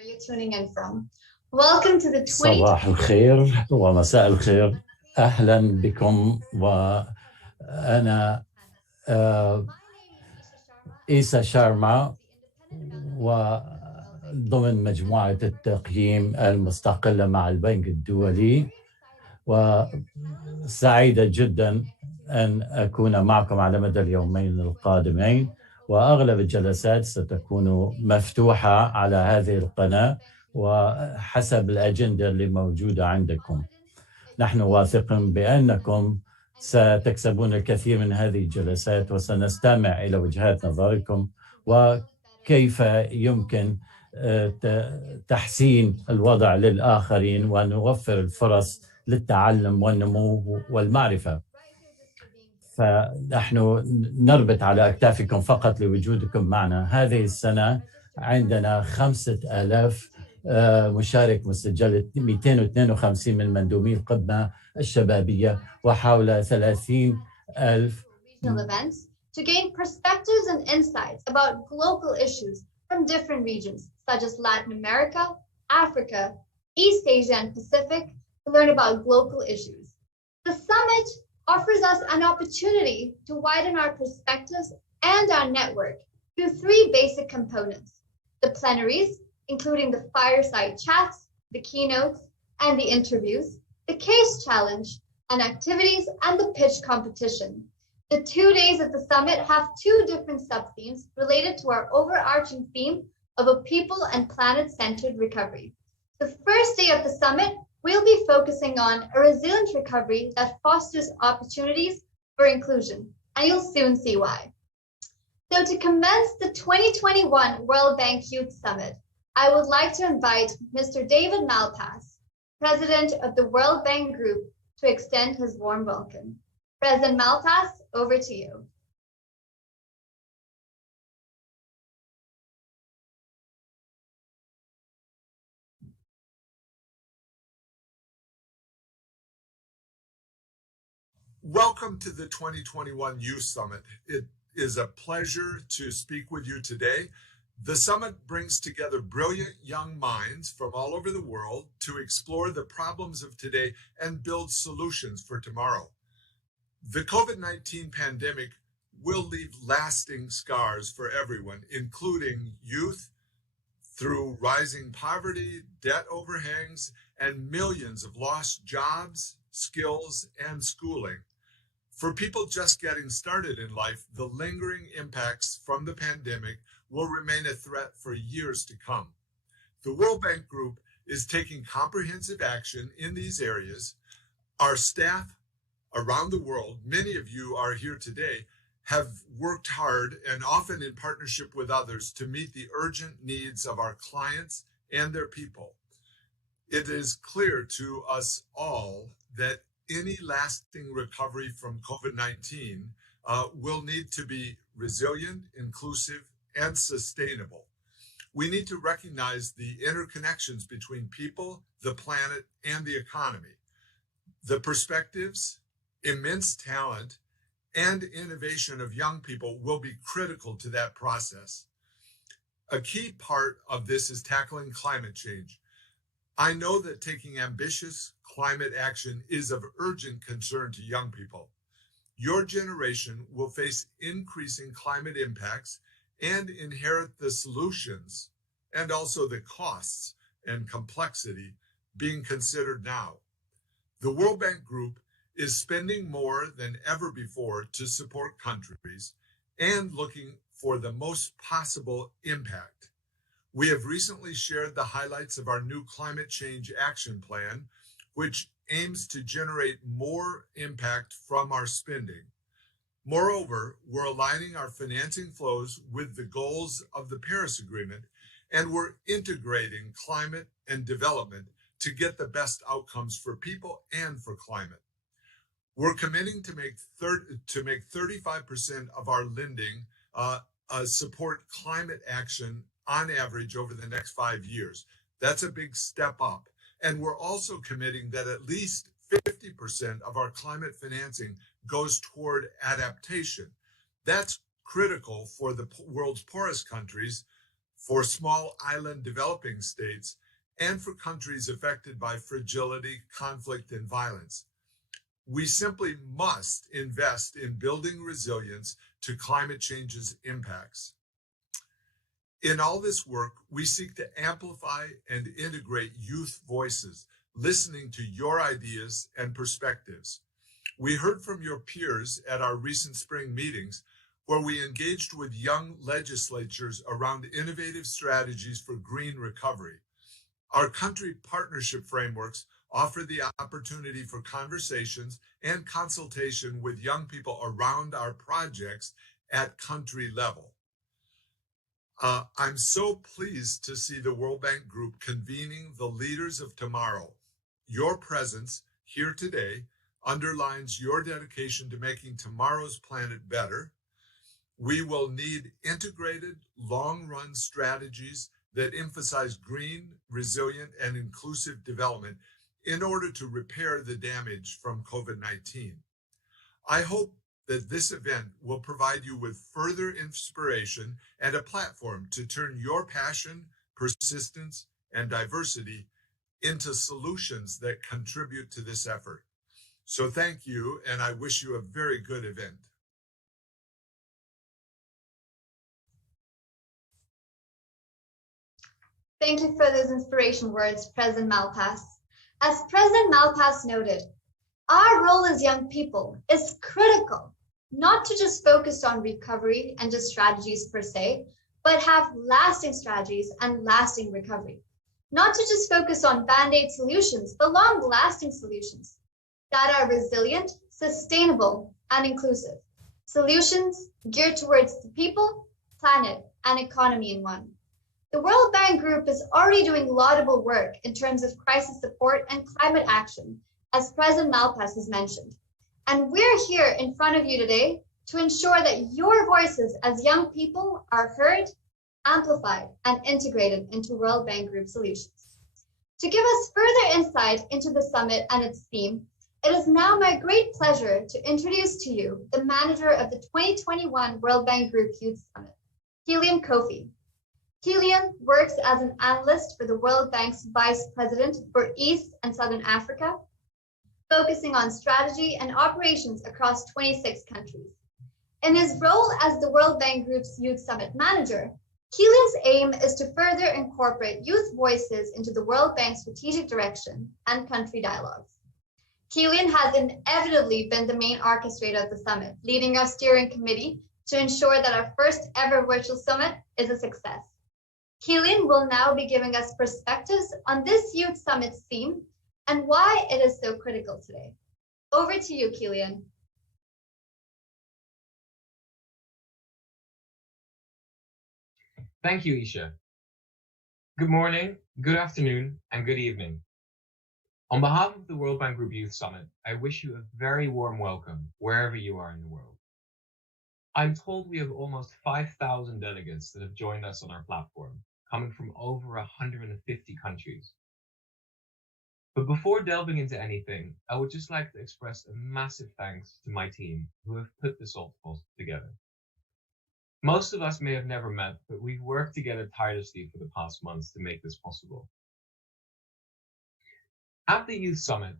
are you tuning in from? Welcome to the صباح الخير ومساء الخير. أهلا بكم. وأنا إيسا شارما وضمن مجموعة التقييم المستقلة مع البنك الدولي، وسعيدة جدا أن أكون معكم على مدى اليومين القادمين، وأغلب الجلسات ستكون مفتوحة على هذه القناة وحسب الأجندة اللي موجودة عندكم. نحن واثقين بأنكم ستكسبون الكثير من هذه الجلسات، وسنستمع إلى وجهات نظركم وكيف يمكن تحسين الوضع للآخرين ونوفر الفرص للتعلم والنمو والمعرفة. فنحن نربط على أكتافكم فقط لوجودكم معنا. هذه السنة عندنا 5000 مشارك مسجل، 252 من مندوبي القمة الشبابية، وحول 30,000 events to gain perspectives and insights about global issues from different regions such as Latin America, Africa, East Asia, and Pacific to learn about global issues. The summit offers us an opportunity to widen our perspectives and our network through three basic components: the plenaries, including the fireside chats, the keynotes, and the interviews, the case challenge, and activities, and the pitch competition. The 2 days of the summit have two different sub-themes related to our overarching theme of a people and planet-centered recovery. The first day of the summit, we'll be focusing on a resilient recovery that fosters opportunities for inclusion, and you'll soon see why. So to commence the 2021 World Bank Youth Summit, I would like to invite Mr. David Malpass, President of the World Bank Group, to extend his warm welcome. President Malpass, over to you. Welcome to the 2021 Youth Summit. It is a pleasure to speak with you today. The summit brings together brilliant young minds from all over the world to explore the problems of today and build solutions for tomorrow. The COVID-19 pandemic will leave lasting scars for everyone, including youth, through rising poverty, debt overhangs, and millions of lost jobs, skills, and schooling. For people just getting started in life, the lingering impacts from the pandemic will remain a threat for years to come. The World Bank Group is taking comprehensive action in these areas. Our staff around the world, many of you are here today, have worked hard and often in partnership with others to meet the urgent needs of our clients and their people. It is clear to us all that any lasting recovery from COVID-19 will need to be resilient, inclusive, and sustainable. We need to recognize the interconnections between people, the planet, and the economy. The perspectives, immense talent, and innovation of young people will be critical to that process. A key part of this is tackling climate change. I know that taking ambitious climate action is of urgent concern to young people. Your generation will face increasing climate impacts and inherit the solutions and also the costs and complexity being considered now. The World Bank Group is spending more than ever before to support countries and looking for the most possible impact. We have recently shared the highlights of our new climate change action plan, which aims to generate more impact from our spending. Moreover, we're aligning our financing flows with the goals of the Paris Agreement, and we're integrating climate and development to get the best outcomes for people and for climate. We're committing to make 35% of our lending support climate action on average over the next 5 years. That's a big step up. And we're also committing that at least 50% of our climate financing goes toward adaptation. That's critical for the world's poorest countries for small island developing states, and for countries affected by fragility, conflict, and violence. We simply must invest in building resilience to climate change's impacts. In all this work, we seek to amplify and integrate youth voices, listening to your ideas and perspectives. We heard from your peers at our recent spring meetings, where we engaged with young legislatures around innovative strategies for green recovery. Our country partnership frameworks offer the opportunity for conversations and consultation with young people around our projects at country level. I'm so pleased to see the World Bank Group convening the leaders of tomorrow. Your presence here today underlines your dedication to making tomorrow's planet better. We will need integrated, long-run strategies that emphasize green, resilient, and inclusive development in order to repair the damage from COVID-19. I hope that this event will provide you with further inspiration and a platform to turn your passion, persistence, and diversity into solutions that contribute to this effort. So thank you, and I wish you a very good event. Thank you for those inspiration words, President Malpass. As President Malpass noted, our role as young people is critical, not to just focus on recovery and just strategies per se, but have lasting strategies and lasting recovery. Not to just focus on band-aid solutions, but long-lasting solutions that are resilient, sustainable, and inclusive. Solutions geared towards the people, planet, and economy in one. The World Bank Group is already doing laudable work in terms of crisis support and climate action, as President Malpass has mentioned. And we're here in front of you today to ensure that your voices as young people are heard, amplified, and integrated into World Bank Group solutions. To give us further insight into the summit and its theme, it is now my great pleasure to introduce to you the manager of the 2021 World Bank Group Youth Summit, Keelan Kofi. Keelan works as an analyst for the World Bank's Vice President for East and Southern Africa, focusing on strategy and operations across 26 countries. In his role as the World Bank Group's Youth Summit Manager, Keelan's aim is to further incorporate youth voices into the World Bank's strategic direction and country dialogues. Keelan has inevitably been the main orchestrator of the summit, leading our steering committee to ensure that our first ever virtual summit is a success. Keelan will now be giving us perspectives on this Youth Summit's theme and why it is so critical today. Over to you, Keelan. Thank you, Isha. Good morning, good afternoon, and good evening. On behalf of the World Bank Group Youth Summit, I wish you a very warm welcome wherever you are in the world. I'm told we have almost 5,000 delegates that have joined us on our platform, coming from over 150 countries. But before delving into anything, I would just like to express a massive thanks to my team who have put this all together. Most of us may have never met, but we've worked together tirelessly for the past months to make this possible. At the Youth Summit,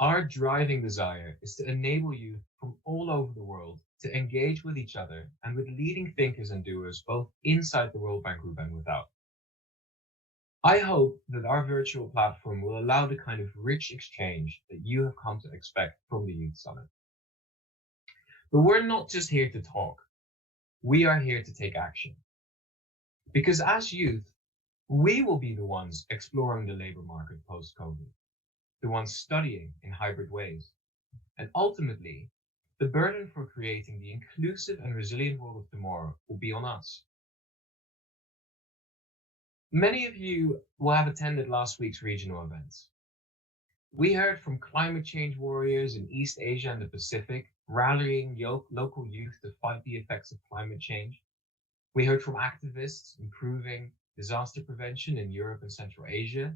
our driving desire is to enable youth from all over the world to engage with each other and with leading thinkers and doers both inside the World Bank Group and without. I hope that our virtual platform will allow the kind of rich exchange that you have come to expect from the Youth Summit. But we're not just here to talk. We are here to take action. Because as youth, we will be the ones exploring the labor market post-COVID, the ones studying in hybrid ways. And ultimately, the burden for creating the inclusive and resilient world of tomorrow will be on us. Many of you will have attended last week's regional events. We heard from climate change warriors in East Asia and the Pacific, rallying local youth to fight the effects of climate change. We heard from activists improving disaster prevention in Europe and Central Asia,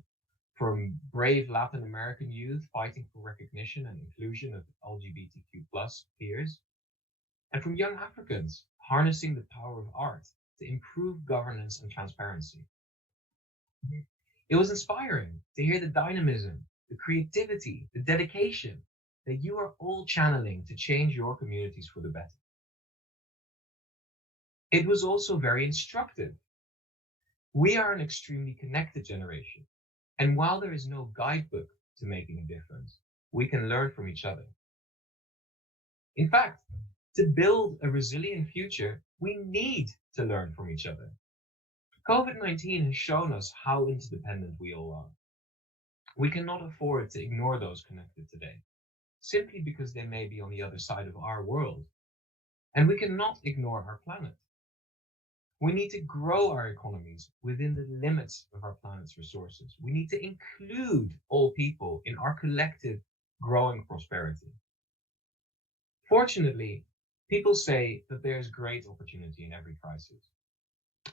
from brave Latin American youth fighting for recognition and inclusion of LGBTQ+ peers, and from young Africans harnessing the power of art to improve governance and transparency. It was inspiring to hear the dynamism, the creativity, the dedication that you are all channeling to change your communities for the better. It was also very instructive. We are an extremely connected generation, and while there is no guidebook to making a difference, we can learn from each other. In fact, to build a resilient future, we need to learn from each other. COVID-19 has shown us how interdependent we all are. We cannot afford to ignore those connected today, simply because they may be on the other side of our world. And we cannot ignore our planet. We need to grow our economies within the limits of our planet's resources. We need to include all people in our collective growing prosperity. Fortunately, people say that there is great opportunity in every crisis.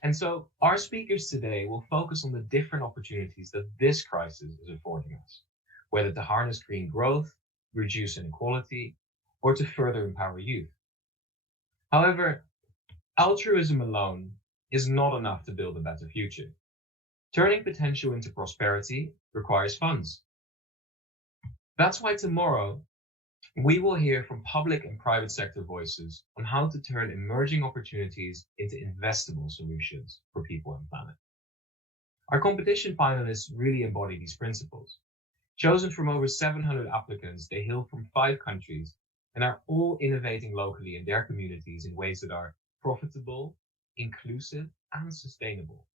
And so our speakers today will focus on the different opportunities that this crisis is affording us, whether to harness green growth, reduce inequality, or to further empower youth. However, altruism alone is not enough to build a better future. Turning potential into prosperity requires funds. That's why tomorrow, we will hear from public and private sector voices on how to turn emerging opportunities into investable solutions for people and planet. Our competition finalists really embody these principles. Chosen from over 700 applicants, they hail from 5 countries and are all innovating locally in their communities in ways that are profitable, inclusive, and sustainable.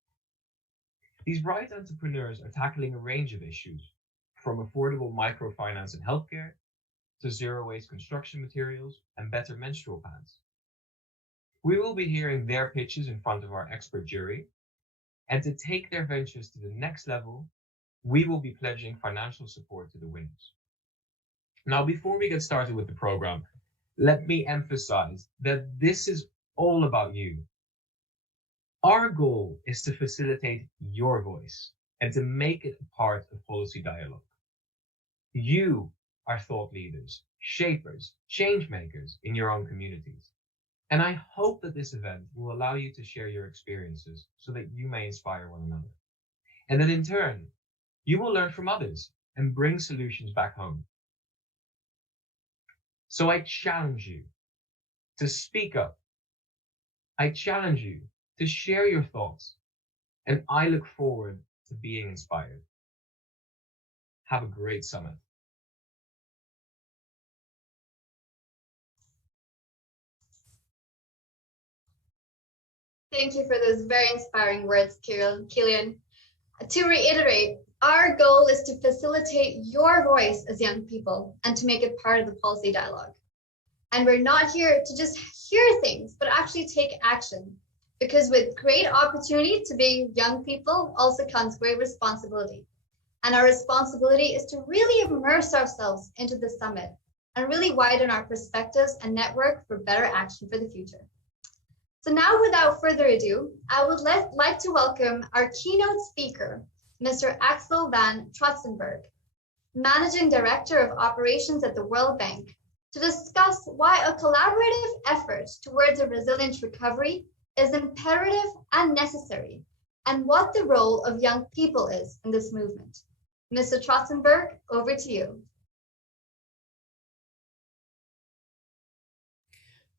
These bright entrepreneurs are tackling a range of issues, from affordable microfinance and healthcare to zero-waste construction materials and better menstrual pads. We will be hearing their pitches in front of our expert jury, and to take their ventures to the next level, we will be pledging financial support to the winners. Now, before we get started with the program, let me emphasize that this is all about you. Our goal is to facilitate your voice and to make it a part of policy dialogue. You are thought leaders, shapers, change makers in your own communities. And I hope that this event will allow you to share your experiences so that you may inspire one another. And that in turn, you will learn from others and bring solutions back home. So I challenge you to speak up. I challenge you to share your thoughts. And I look forward to being inspired. Have a great summit. Thank you for those very inspiring words, Killian. To reiterate, our goal is to facilitate your voice as young people and to make it part of the policy dialogue. And we're not here to just hear things, but actually take action. Because with great opportunity to be young people also comes great responsibility. And our responsibility is to really immerse ourselves into the summit and really widen our perspectives and network for better action for the future. So now, without further ado, I would like to welcome our keynote speaker, Mr. Axel van Trotsenberg, Managing Director of Operations at the World Bank, to discuss why a collaborative effort towards a resilient recovery is imperative and necessary, and what the role of young people is in this movement. Mr. Trotsenberg, over to you.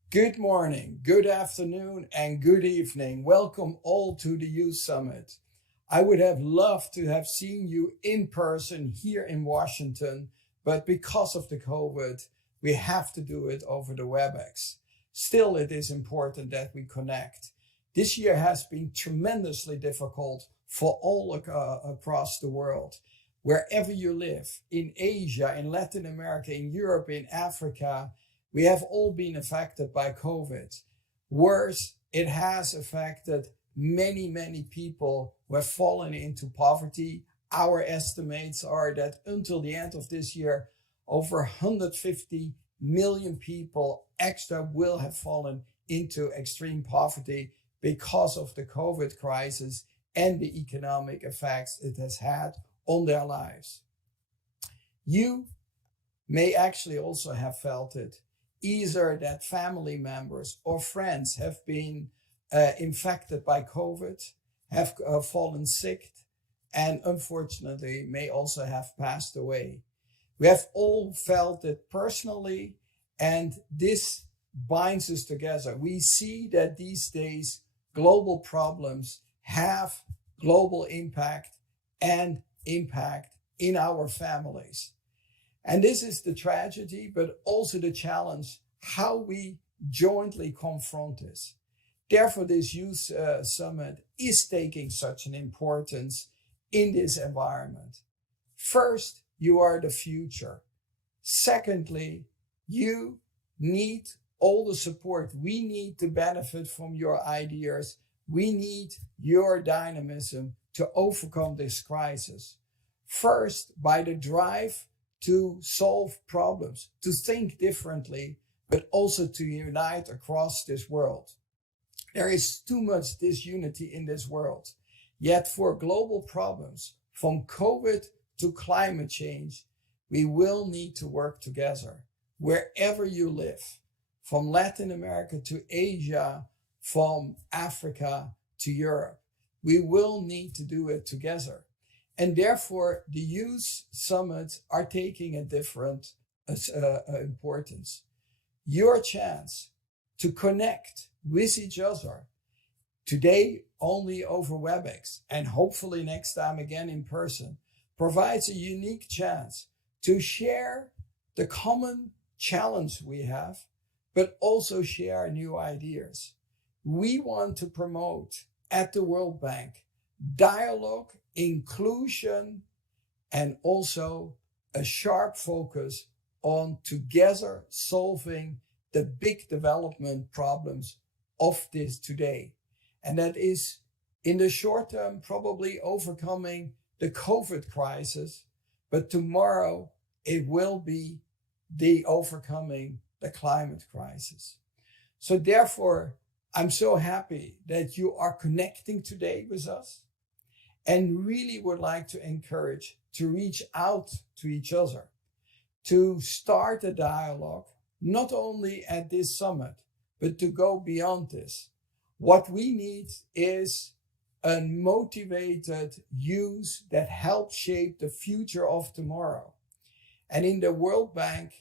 Good morning, good afternoon, and good evening. Welcome all to the Youth Summit. I would have loved to have seen you in person here in Washington, but because of the COVID, we have to do it over the WebEx. Still, it is important that we connect. This year has been tremendously difficult for all across the world. Wherever you live, in Asia, in Latin America, in Europe, in Africa, we have all been affected by COVID. Worse, it has affected many, many people who have fallen into poverty. Our estimates are that until the end of this year, over 150 million people extra will have fallen into extreme poverty because of the COVID crisis and the economic effects it has had on their lives. You may actually also have felt it, either that family members or friends have been infected by COVID have fallen sick and unfortunately may also have passed away. We have all felt it personally, and this binds us together. We see that these days global problems have global impact and impact in our families. And this is the tragedy, but also the challenge, how we jointly confront this. Therefore, this Youth Summit is taking such an importance in this environment. First, you are the future. Secondly, you need all the support. We need to benefit from your ideas. We need your dynamism to overcome this crisis. First, by the drive to solve problems, to think differently, but also to unite across this world. There is too much disunity in this world. Yet for global problems, from COVID to climate change, we will need to work together. Wherever you live, from Latin America to Asia, from Africa to Europe, we will need to do it together. And therefore, the Youth Summits are taking a different importance. Your chance to connect with each other, today only over WebEx, and hopefully next time again in person, provides a unique chance to share the common challenge we have, but also share new ideas. We want to promote at the World Bank dialogue, inclusion, and also a sharp focus on together solving the big development problems of this today. And that is, in the short term, probably overcoming the COVID crisis, but tomorrow it will be the overcoming the climate crisis. So therefore, I'm so happy that you are connecting today with us, and really would like to encourage to reach out to each other, to start a dialogue, not only at this summit, but to go beyond this. What we need is a motivated youth that helps shape the future of tomorrow. And in the World Bank,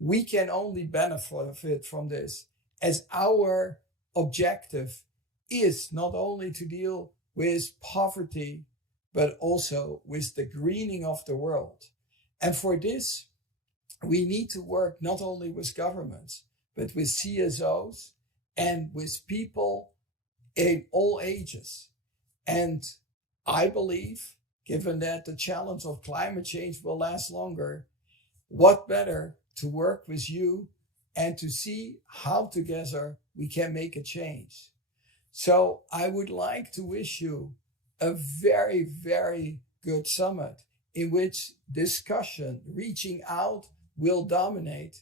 we can only benefit from this, as our objective is not only to deal with poverty, but also with the greening of the world. And for this, we need to work not only with governments, but with CSOs and with people in all ages. And I believe, given that the challenge of climate change will last longer, what better to work with you and to see how together we can make a change. So I would like to wish you a very, very good summit in which discussion, reaching out, will dominate.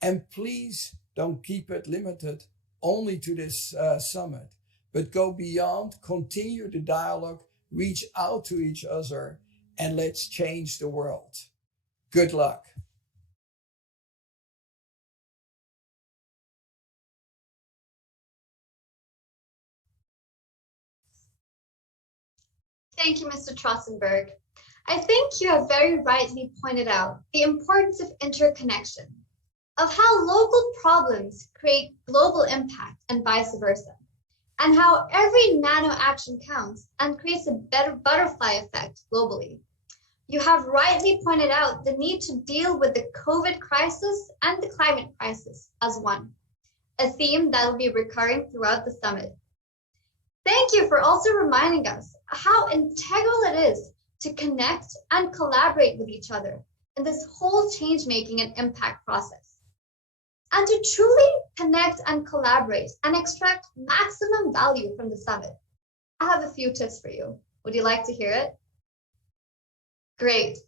And please don't keep it limited only to this summit, but go beyond, continue the dialogue, reach out to each other, and let's change the world. Good luck. Thank you, Mr. Trossenberg. I think you have very rightly pointed out the importance of interconnection, of how local problems create global impact and vice versa, and how every nano action counts and creates a better butterfly effect globally. You have rightly pointed out the need to deal with the COVID crisis and the climate crisis as one, a theme that will be recurring throughout the summit. Thank you for also reminding us how integral it is to connect and collaborate with each other in this whole change-making and impact process. And to truly connect and collaborate and extract maximum value from the summit, I have a few tips for you. Would you like to hear it? Great.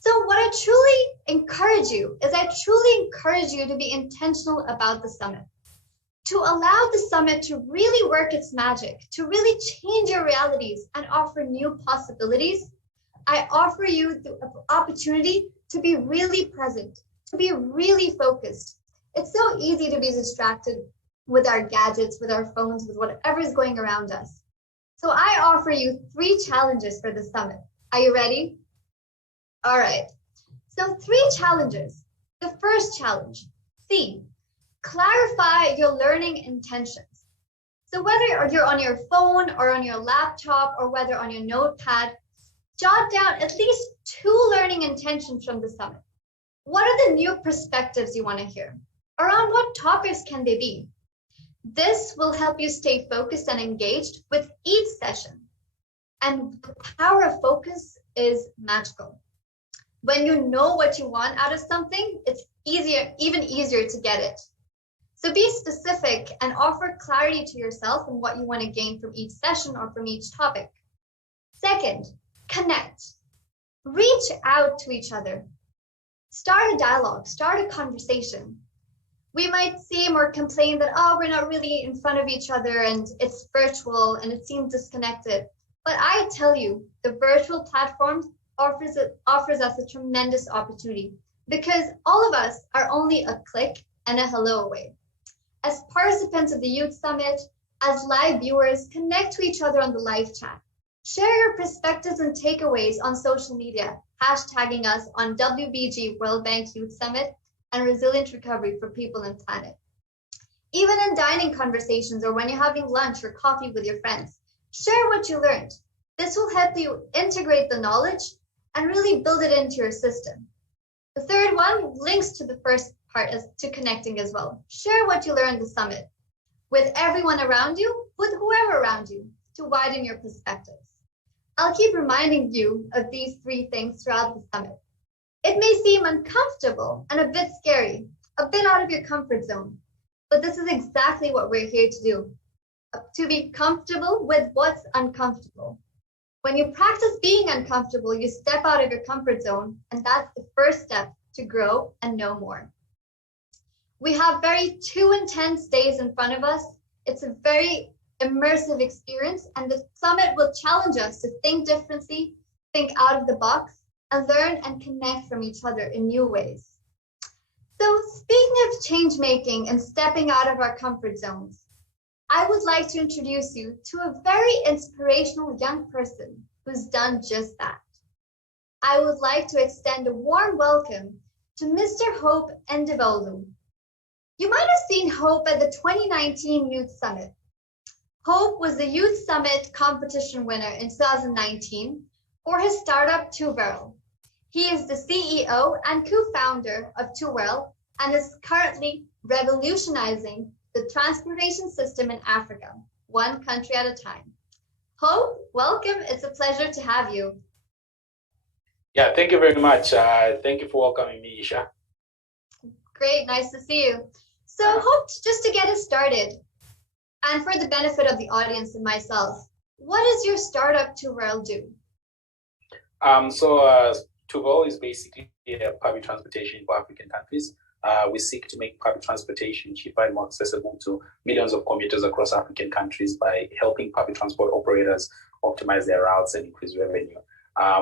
So what I truly encourage you to be intentional about the summit, to allow the summit to really work its magic, to really change your realities and offer new possibilities. I offer you the opportunity to be really present, to be really focused. It's so easy to be distracted with our gadgets, with our phones, with whatever is going around us. So I offer you 3 challenges for the summit. Are you ready? All right. So 3 challenges. The first challenge, C, clarify your learning intentions. So whether you're on your phone or on your laptop or whether on your notepad, jot down at least 2 learning intentions from the summit. What are the new perspectives you want to hear? Around what topics can they be? This will help you stay focused and engaged with each session. And the power of focus is magical. When you know what you want out of something, it's even easier to get it. So be specific and offer clarity to yourself on what you want to gain from each session or from each topic. Second, connect. Reach out to each other. Start a dialogue, start a conversation. We might seem or complain that, oh, we're not really in front of each other and it's virtual and it seems disconnected. But I tell you, the virtual platform offers us a tremendous opportunity because all of us are only a click and a hello away. As participants of the Youth Summit, as live viewers, connect to each other on the live chat. Share your perspectives and takeaways on social media, hashtagging us on WBG World Bank Youth Summit and Resilient Recovery for People and Planet. Even in dining conversations or when you're having lunch or coffee with your friends, share what you learned. This will help you integrate the knowledge and really build it into your system. The third one links to the first part as to connecting as well. Share what you learned at the summit with everyone around you, with whoever around you, to widen your perspectives. I'll keep reminding you of these 3 things throughout the summit. It may seem uncomfortable and a bit scary, a bit out of your comfort zone, but this is exactly what we're here to do, to be comfortable with what's uncomfortable. When you practice being uncomfortable, you step out of your comfort zone, and that's the first step to grow and know more. We have 2 intense days in front of us. It's a very immersive experience, and the summit will challenge us to think differently, think out of the box, and learn and connect from each other in new ways. So speaking of change making and stepping out of our comfort zones, I would like to introduce you to a very inspirational young person who's done just that. I would like to extend a warm welcome to Mr. Hope Endivoldu. You might have seen Hope at the 2019 Youth Summit. Hope was the Youth Summit competition winner in 2019 for his startup TwoWorld. He is the CEO and co-founder of TwoWorld and is currently revolutionizing the transportation system in Africa, one country at a time. Hope, welcome. It's a pleasure to have you. Yeah, thank you very much. Thank you for welcoming me, Isha. Great, nice to see you. So Hope, just to get us started, and for the benefit of the audience and myself, what does your startup TwoWorld do? TwoWorld is basically public transportation for African countries. We seek to make public transportation cheaper and more accessible to millions of commuters across African countries by helping public transport operators optimize their routes and increase revenue.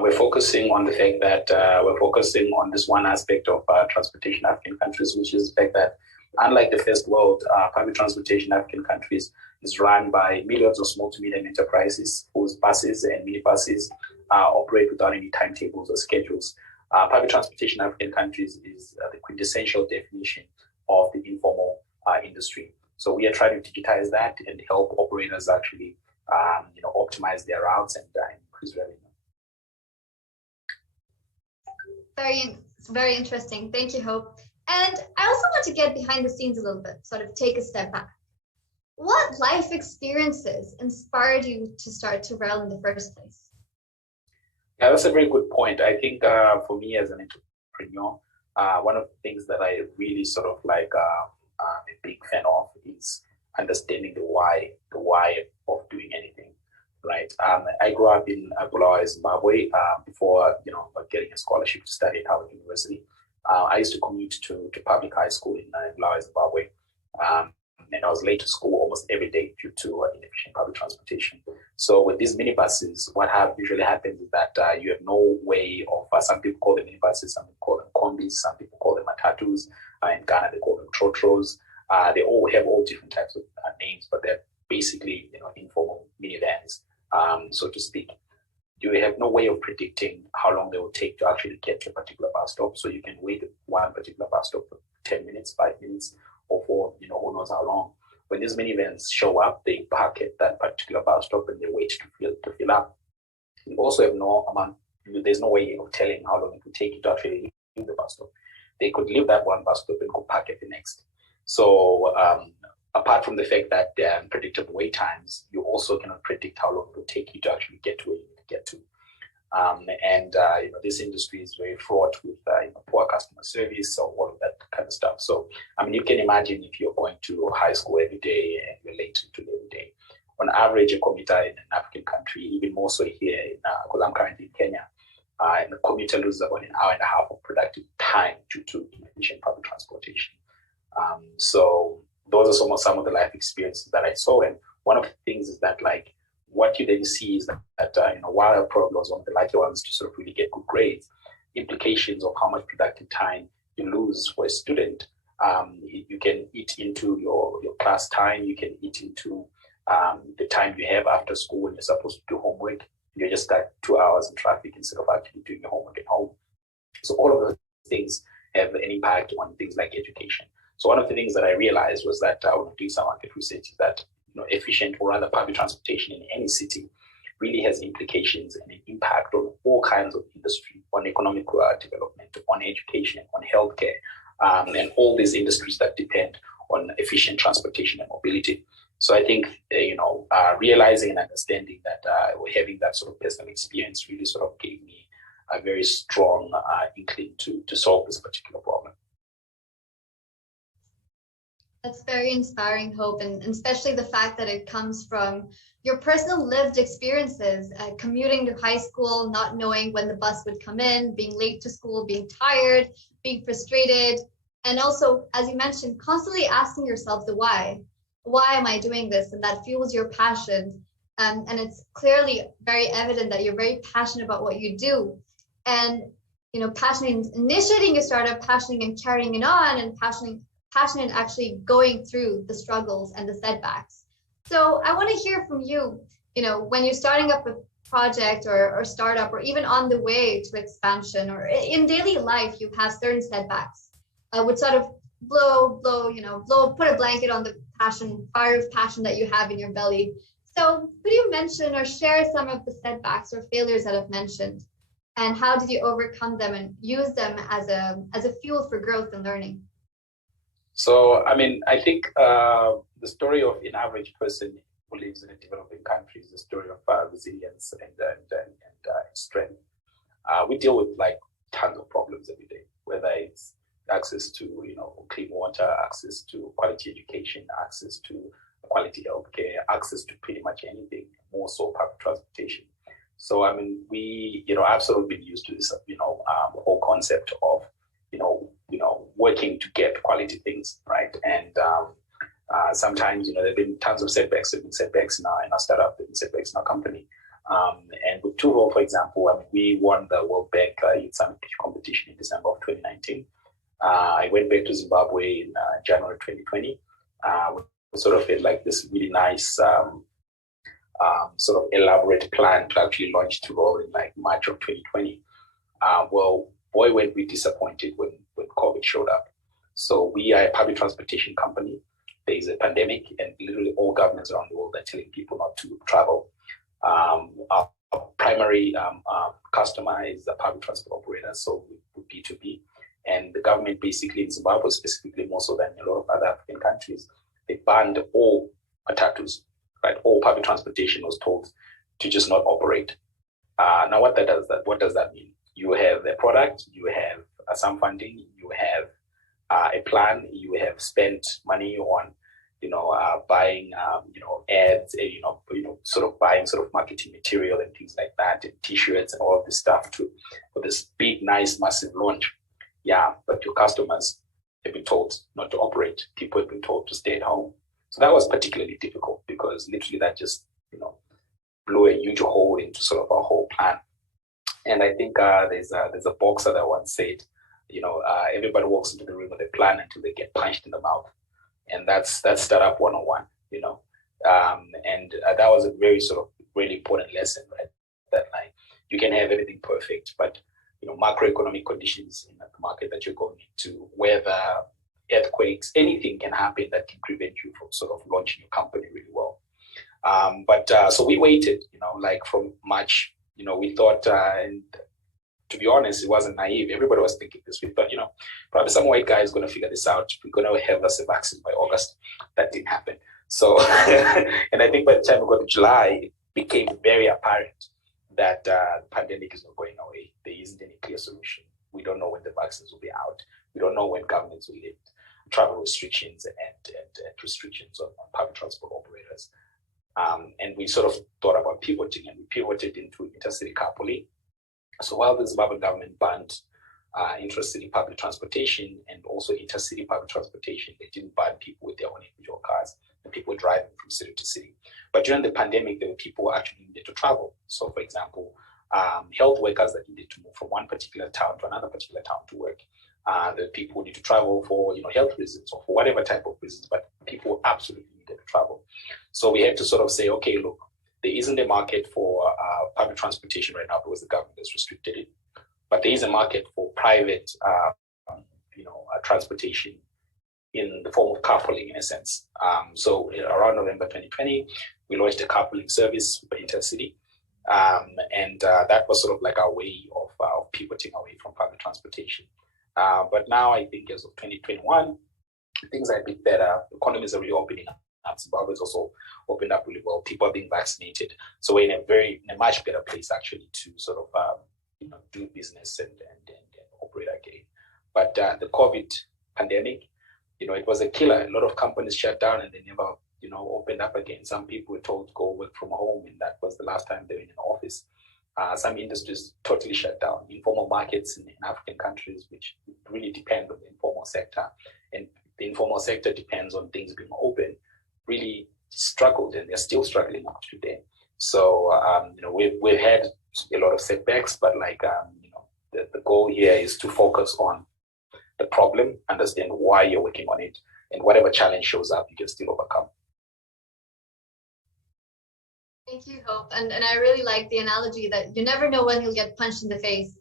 We're focusing on the fact that we're focusing on this one aspect of transportation in African countries, which is the fact that unlike the first world, public transportation in African countries is run by millions of small to medium enterprises whose buses and minibuses operate without any timetables or schedules. Public transportation in African countries is the quintessential definition of the informal industry. So we are trying to digitize that and help operators actually optimize their routes and increase revenue. Very interesting. Thank you, Hope. And I also want to get behind the scenes a little bit, sort of take a step back. What life experiences inspired you to start TwoWorld in the first place? Yeah, that's a very good point. I think for me as an entrepreneur, one of the things that I really sort of like a big fan of is understanding the why of doing anything, right? I grew up in Bulawayo, Zimbabwe, before getting a scholarship to study at Harvard University. I used to commute to public high school in Bulawayo, Zimbabwe. And I was late to school almost every day due to inefficient public transportation. So with these minibuses, what usually happens is that you have no way of, some people call them minibuses, some people call them combis, some people call them matatus. In Ghana, they call them trotros. They all have all different types of names, but they're basically informal minivans, so to speak. You have no way of predicting how long they will take to actually get to a particular bus stop. So you can wait at one particular bus stop for 10 minutes, 5 minutes, or for who knows how long. When these minivans show up, they park at that particular bus stop and they wait to fill up. You also have there's no way of telling how long it will take you to actually leave the bus stop. They could leave that one bus stop and go park at the next. So apart from the fact that there are unpredictable wait times, you also cannot predict how long it will take you to actually get to where you need to get to. This industry is very fraught with poor customer service, so all of that kind of stuff. So you can imagine if you're going to high school every day and you're late to every day. On average, a commuter in an African country, even more so here, because I'm currently in Kenya, and the commuter loses about an hour and a half of productive time due to inefficient public transportation. So those are some of the life experiences that I saw. And one of the things is that, like, what you then see is that while I probably was one of the likely ones to sort of really get good grades, implications of how much productive time you lose for a student, you can eat into your class time, you can eat into the time you have after school when you're supposed to do homework. You just got 2 hours in traffic instead of actually doing your homework at home. So all of those things have an impact on things like education. So one of the things that I realized was that when doing some market research is that efficient or rather public transportation in any city really has implications and an impact on all kinds of industry, on economic development, on education, on healthcare, and all these industries that depend on efficient transportation and mobility. So I think, realizing and understanding that having that sort of personal experience really sort of gave me a very strong inkling to solve this particular problem. That's very inspiring, Hope, and especially the fact that it comes from your personal lived experiences, commuting to high school, not knowing when the bus would come in, being late to school, being tired, being frustrated, and also, as you mentioned, constantly asking yourself the why. Why am I doing this? And that fuels your passion. And it's clearly very evident that you're very passionate about what you do. And, passionate in initiating a startup, passionate in carrying it on, and passionate actually going through the struggles and the setbacks. So I want to hear from you, when you're starting up a project or startup, or even on the way to expansion, or in daily life, you have certain setbacks, which sort of put a blanket on the fire of passion that you have in your belly. So could you mention or share some of the setbacks or failures that I've mentioned, and how did you overcome them and use them as a fuel for growth and learning? So, I think the story of an average person who lives in a developing country is the story of resilience and strength. We deal with tons of problems every day, whether it's access to clean water, access to quality education, access to quality healthcare, access to pretty much anything, more so public transportation. So we I've sort of been used to this whole concept of working to get quality things, right? And sometimes there have been tons of setbacks. There have been setbacks in our startup, there have been setbacks in our company. And with Tuvo, for example, we won the World Bank Youth Summit competition in December of 2019. I went back to Zimbabwe in January 2020. We sort of had this really nice sort of elaborate plan to actually launch Tuvo in March of 2020. Well, boy, were we disappointed when COVID showed up. So we are a public transportation company. There is a pandemic, and literally all governments around the world are telling people not to travel. Our primary customer is the public transport operator, so we B2B. And the government basically in Zimbabwe, specifically more so than a lot of other African countries, they banned all matatus, right? All public transportation was told to just not operate. Now, what does that mean? You have a product, you have some funding, you have a plan, you have spent money on, buying, ads, sort of buying sort of marketing material and things like that, and T-shirts and all of this stuff for this big, nice, massive launch. Yeah, but your customers have been told not to operate. People have been told to stay at home. So that was particularly difficult because literally that just, blew a huge hole into sort of our whole plan. And I think there's a boxer that once said, everybody walks into the room with a plan until they get punched in the mouth. And that's startup 101, you know. And that was a very sort of really important lesson, right? That like you can have everything perfect, but you know, macroeconomic conditions in the market that you're going into, weather, earthquakes, anything can happen that can prevent you from sort of launching your company really well. So we waited, you know, like from March, you know, we thought, and to be honest, it wasn't naive. Everybody was thinking this. We thought, you know, probably some white guy is going to figure this out. We're going to have us a vaccine by August. That didn't happen. So, and I think by the time we got to July, it became very apparent that the pandemic is not going away. There isn't any clear solution. We don't know when the vaccines will be out. We don't know when governments will lift travel restrictions and restrictions on public transport operators. And we sort of thought about pivoting, and we pivoted into intercity carpooling. So while the Zimbabwean government banned intracity public transportation and also intercity public transportation, they didn't ban people with their own individual cars, and people were driving from city to city. But during the pandemic, there were people who actually needed to travel. So for example, health workers that needed to move from one particular town to another particular town to work. There were people who need to travel for, you know, health reasons or for whatever type of reasons, but people absolutely needed to travel. So we had to sort of say, okay, look, there isn't a market for public transportation right now because the government has restricted it, but there is a market for private, transportation in the form of carpooling, in a sense. So around November 2020, we launched a carpooling service for intercity, and that was sort of like our way of pivoting away from public transportation. But now I think as of 2021, things are a bit better. Economies are reopening up. Zimbabwe is also opened up really well. People are being vaccinated, so we're in a much better place actually to sort of do business and operate again. But the COVID pandemic, you know, it was a killer. A lot of companies shut down and they never, you know, opened up again. Some people were told to go work from home, and that was the last time they were in an office. Some industries totally shut down. Informal markets in African countries, which really depend on the informal sector, and the informal sector depends on things being open, really struggled, and they're still struggling up to today. So, we've had a lot of setbacks, but the goal here is to focus on the problem, understand why you're working on it, and whatever challenge shows up, you can still overcome. Thank you, Hope. And I really like the analogy that you never know when you'll get punched in the face.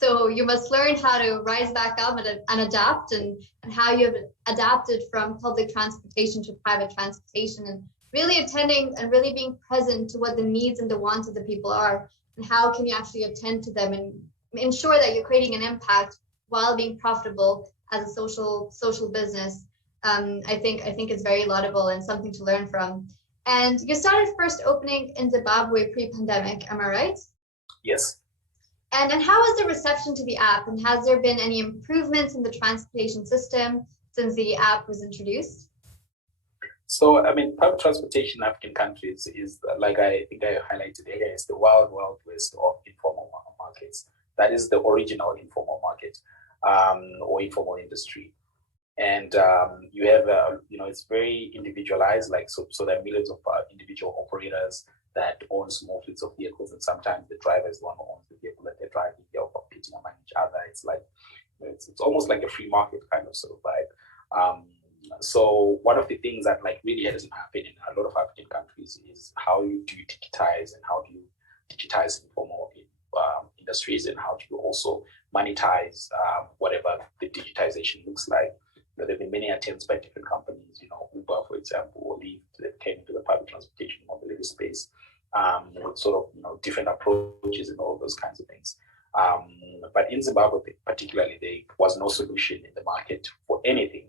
So you must learn how to rise back up and adapt, and how you've adapted from public transportation to private transportation, and really attending and really being present to what the needs and the wants of the people are, and how can you actually attend to them and ensure that you're creating an impact while being profitable as a social business. I think it's very laudable and something to learn from. And you started first opening in Zimbabwe pre-pandemic, am I right? Yes. And how was the reception to the app? And has there been any improvements in the transportation system since the app was introduced? So, I mean, public transportation in African countries is, like I think I highlighted earlier, it's the wild, wild west of informal markets. That is the original informal market or informal industry. And you have, it's very individualized, so there are millions of individual operators that own small fleets of vehicles, and sometimes the driver is the one who owns the vehicle that they're driving. They're competing among each other. It's like, it's almost like a free market kind of sort of vibe. So one of the things that really hasn't happened in a lot of African countries is how do you digitize, and how do you digitize informal industries, and how do you also monetize whatever the digitization looks like. There have been many attempts by different companies, Uber, for example, or Lyft, that came into the public transportation mobility space with sort of different approaches and all those kinds of things. But in Zimbabwe, particularly, there was no solution in the market for anything.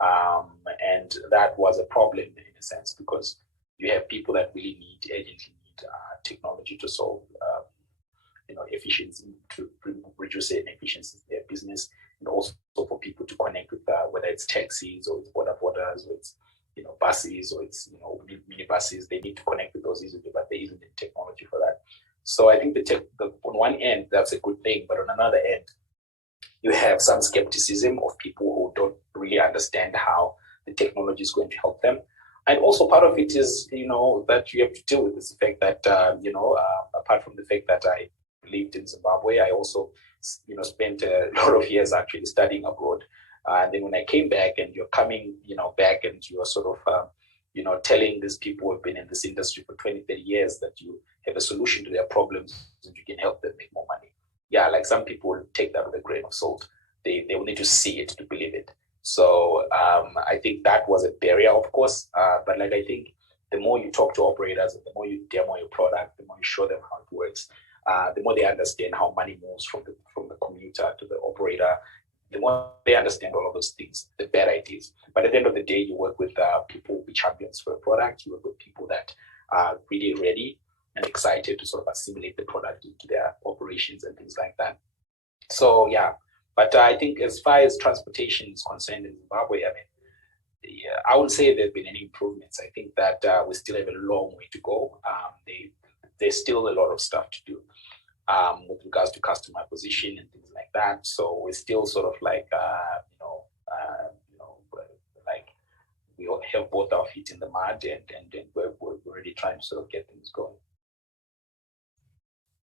And that was a problem in a sense, because you have people that really urgently need technology to solve efficiency, to reduce the inefficiencies in their business, and also for people to connect with whether it's taxis or it's border borders or it's buses or it's minibuses. They need to connect with those easily, but there isn't the technology for that. So I think on one end that's a good thing, but on another end you have some skepticism of people who don't really understand how the technology is going to help them. And also part of it is that you have to deal with this fact that apart from the fact that I lived in Zimbabwe, I also spent a lot of years actually studying abroad Then when I came back, and you're coming, back, and you're sort of, telling these people who've been in this industry for 20, 30 years that you have a solution to their problems and you can help them make more money. Yeah, like some people take that with a grain of salt. They will need to see it to believe it. So I think that was a barrier, of course. But like I think the more you talk to operators and the more you demo your product, the more you show them how it works, the more they understand how money moves from the commuter to the operator. The more they understand all of those things, the better it is. But at the end of the day, you work with people who be champions for a product. You work with people that are really ready and excited to sort of assimilate the product into their operations and things like that. So yeah, but I think as far as transportation is concerned in Zimbabwe, I mean, I wouldn't say there have been any improvements. I think that we still have a long way to go. There's still a lot of stuff to do with regards to customer acquisition and things like that. So we're still sort of like, like we all have both our feet in the mud, and we're really trying to sort of get things going.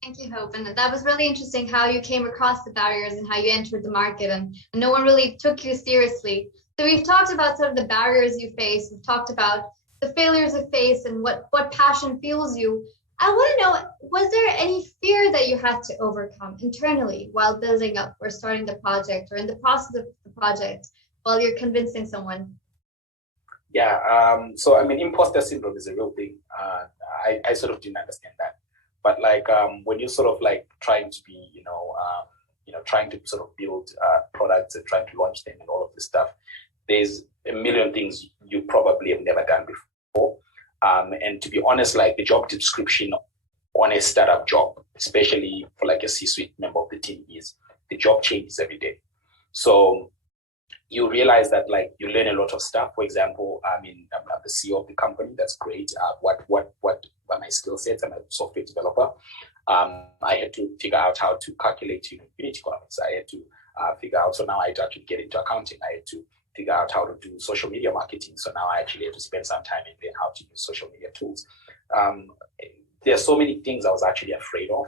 Thank you, Hope. And that was really interesting how you came across the barriers and how you entered the market, and no one really took you seriously. So we've talked about sort of the barriers you face. We've talked about the failures you face and what passion fuels you. I want to know, was there any fear that you had to overcome internally while building up or starting the project, or in the process of the project while you're convincing someone? Yeah, so I mean, imposter syndrome is a real thing. I sort of didn't understand that. But like when you're sort of like trying to be, trying to sort of build products and trying to launch them and all of this stuff, there's a million things you probably have never done before. And to be honest, like the job description on a startup job, especially for like a C-suite member of the team, is the job changes every day. So you realize that like you learn a lot of stuff. For example, I mean, I'm the CEO of the company. That's great. What are my skill sets? I'm a software developer. I had to figure out how to calculate unit economics. I had to figure out. So now I had to actually get into accounting. I had to figure out how to do social media marketing. So now I actually have to spend some time in learn how to use social media tools. There are so many things I was actually afraid of,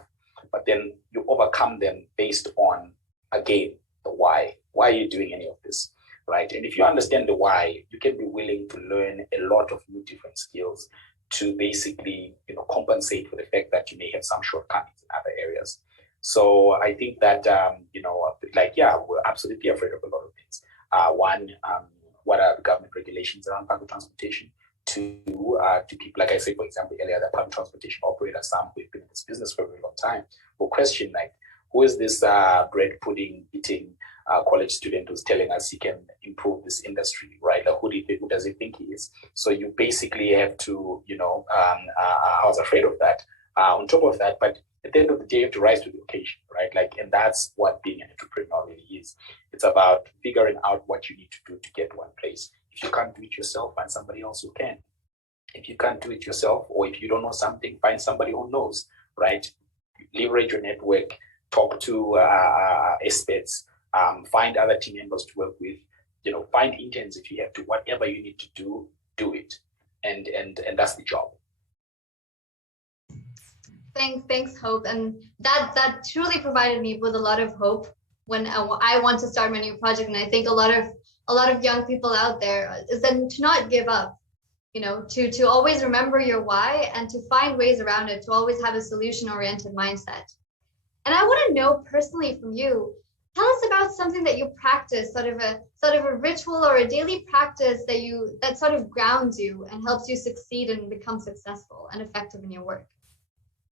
but then you overcome them based on, again, the why. Why are you doing any of this, right? And if you understand the why, you can be willing to learn a lot of new different skills to basically, compensate for the fact that you may have some shortcomings in other areas. So I think that, we're absolutely afraid of a lot of things. One, what are the government regulations around public transportation? Two, to people, like I said, for example, earlier, the public transportation operators, some who've been in this business for a very long time, will question, like, who is this bread pudding eating college student who's telling us he can improve this industry, right? Like, who does he think he is? So you basically have to, I was afraid of that. On top of that, but at the end of the day, you have to rise to the occasion, right? Like, and that's what being an entrepreneur really is. It's about figuring out what you need to do to get to one place. If you can't do it yourself, find somebody else who can. If you can't do it yourself, or if you don't know something, find somebody who knows, right? Leverage your network, talk to experts, find other team members to work with, find interns if you have to. Whatever you need to do, do it, and that's the job. Thanks, Hope, and that truly provided me with a lot of hope when I want to start my new project. And I think a lot of young people out there is then to not give up, to always remember your why and to find ways around it, to always have a solution-oriented mindset. And I want to know personally from you, tell us about something that you practice, sort of a ritual or a daily practice that sort of grounds you and helps you succeed and become successful and effective in your work.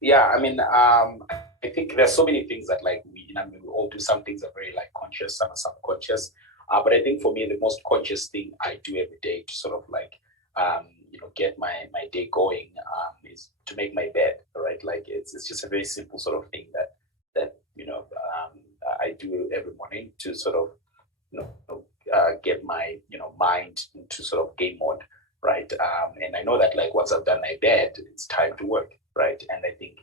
Yeah, I mean, I think there's so many things that we all do. Some things are very conscious, some are subconscious. But I think for me, the most conscious thing I do every day to sort of get my day going is to make my bed, right? Like it's just a very simple sort of thing that I do every morning to sort of get my mind into sort of game mode, right? And I know that once I've done my bed, it's time to work, right? And I think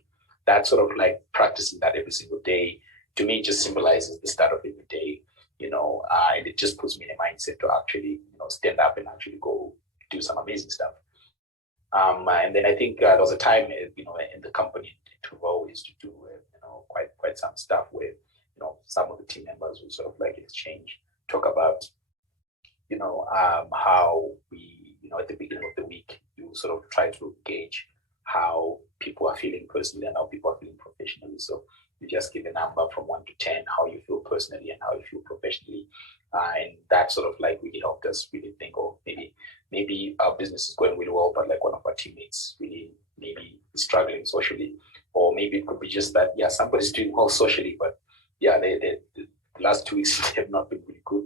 that sort of practicing that every single day, to me, just symbolizes the start of every day, and it just puts me in a mindset to actually stand up and actually go do some amazing stuff. And then I think there was a time in the company to always to do quite some stuff where some of the team members would sort of exchange, talk about how we, at the beginning of the week, you sort of try to gauge how people are feeling personally and how people are feeling professionally. So you just give a number from 1 to 10, how you feel personally and how you feel professionally. And that sort of like really helped us really think, oh, maybe our business is going really well, but like one of our teammates really maybe struggling socially. Or maybe it could be just that, yeah, somebody's doing well socially, but yeah, the last 2 weeks have not been really good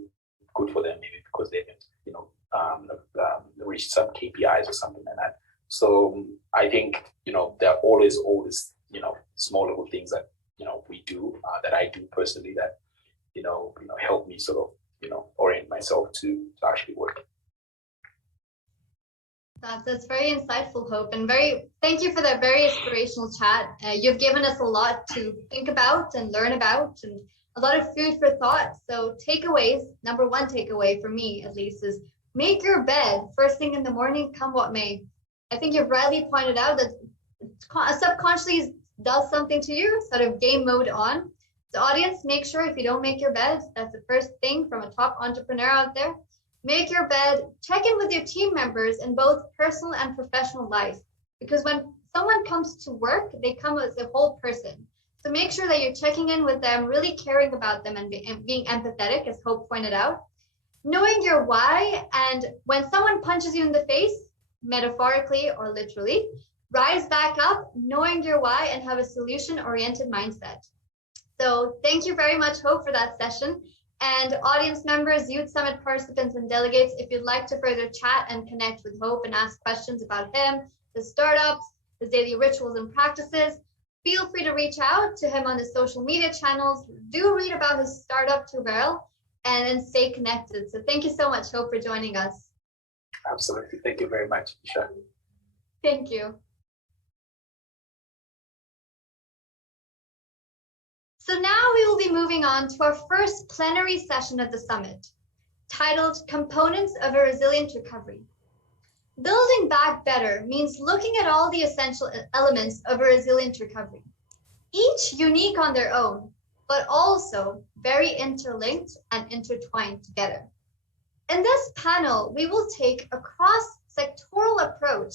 for them, maybe because they haven't, reached some KPIs or something like that. So I think, there are always, small little things that, we do, that I do personally that, help me sort of, orient myself to actually work. That's very insightful, Hope, and thank you for that very inspirational chat. You've given us a lot to think about and learn about, and a lot of food for thought. So takeaways, number one takeaway for me at least is make your bed first thing in the morning, come what may. I think you've rightly pointed out that subconsciously does something to you, sort of game mode on. So audience, make sure if you don't make your bed, that's the first thing from a top entrepreneur out there. Make your bed, check in with your team members in both personal and professional life. Because when someone comes to work, they come as a whole person. So make sure that you're checking in with them, really caring about them and being empathetic, as Hope pointed out. Knowing your why, and when someone punches you in the face, metaphorically or literally, rise back up, knowing your why, and have a solution-oriented mindset. So thank you very much, Hope, for that session. And audience members, Youth Summit participants and delegates, if you'd like to further chat and connect with Hope and ask questions about him, his startups, his daily rituals and practices, feel free to reach out to him on the social media channels. Do read about his startup, Tuberl, and then stay connected. So thank you so much, Hope, for joining us. Absolutely. Thank you very much, Isha. Thank you. So now we will be moving on to our first plenary session of the summit, titled Components of a Resilient Recovery. Building back better means looking at all the essential elements of a resilient recovery, each unique on their own, but also very interlinked and intertwined together. In this panel, we will take a cross-sectoral approach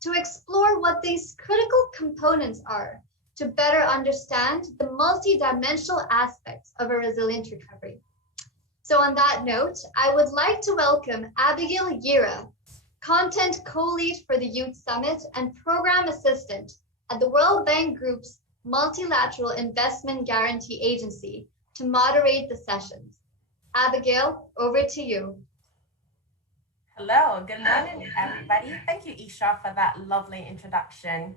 to explore what these critical components are to better understand the multidimensional aspects of a resilient recovery. So on that note, I would like to welcome Abigail Gira, Content Co-Lead for the Youth Summit and Program Assistant at the World Bank Group's Multilateral Investment Guarantee Agency, to moderate the sessions. Abigail, over to you. Hello, good morning, everybody. Thank you, Isha, for that lovely introduction.